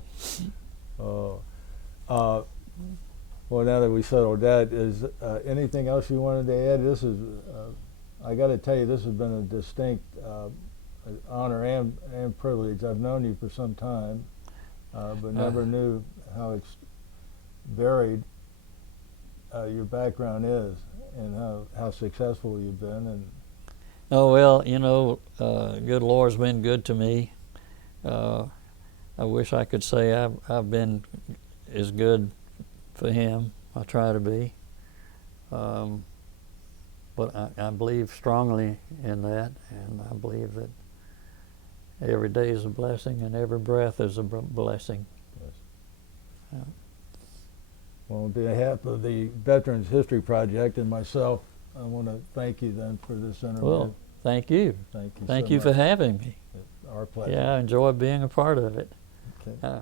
Well, now that we settled that, is anything else you wanted to add? This is, I got to tell you, this has been a distinct honor and privilege. I've known you for some time, but never knew how varied your background is and how successful you've been. And oh well, you know, good Lord's been good to me. I wish I could say I've been as good for him. I try to be, but I believe strongly in that, and I believe that every day is a blessing and every breath is a blessing. yes. Yeah. Well, on behalf of the Veterans History Project and myself, I want to thank you then for this interview. Well, thank you. Thank you. Thank so you much. for having me. Our pleasure. Yeah, I enjoy being a part of it. Okay.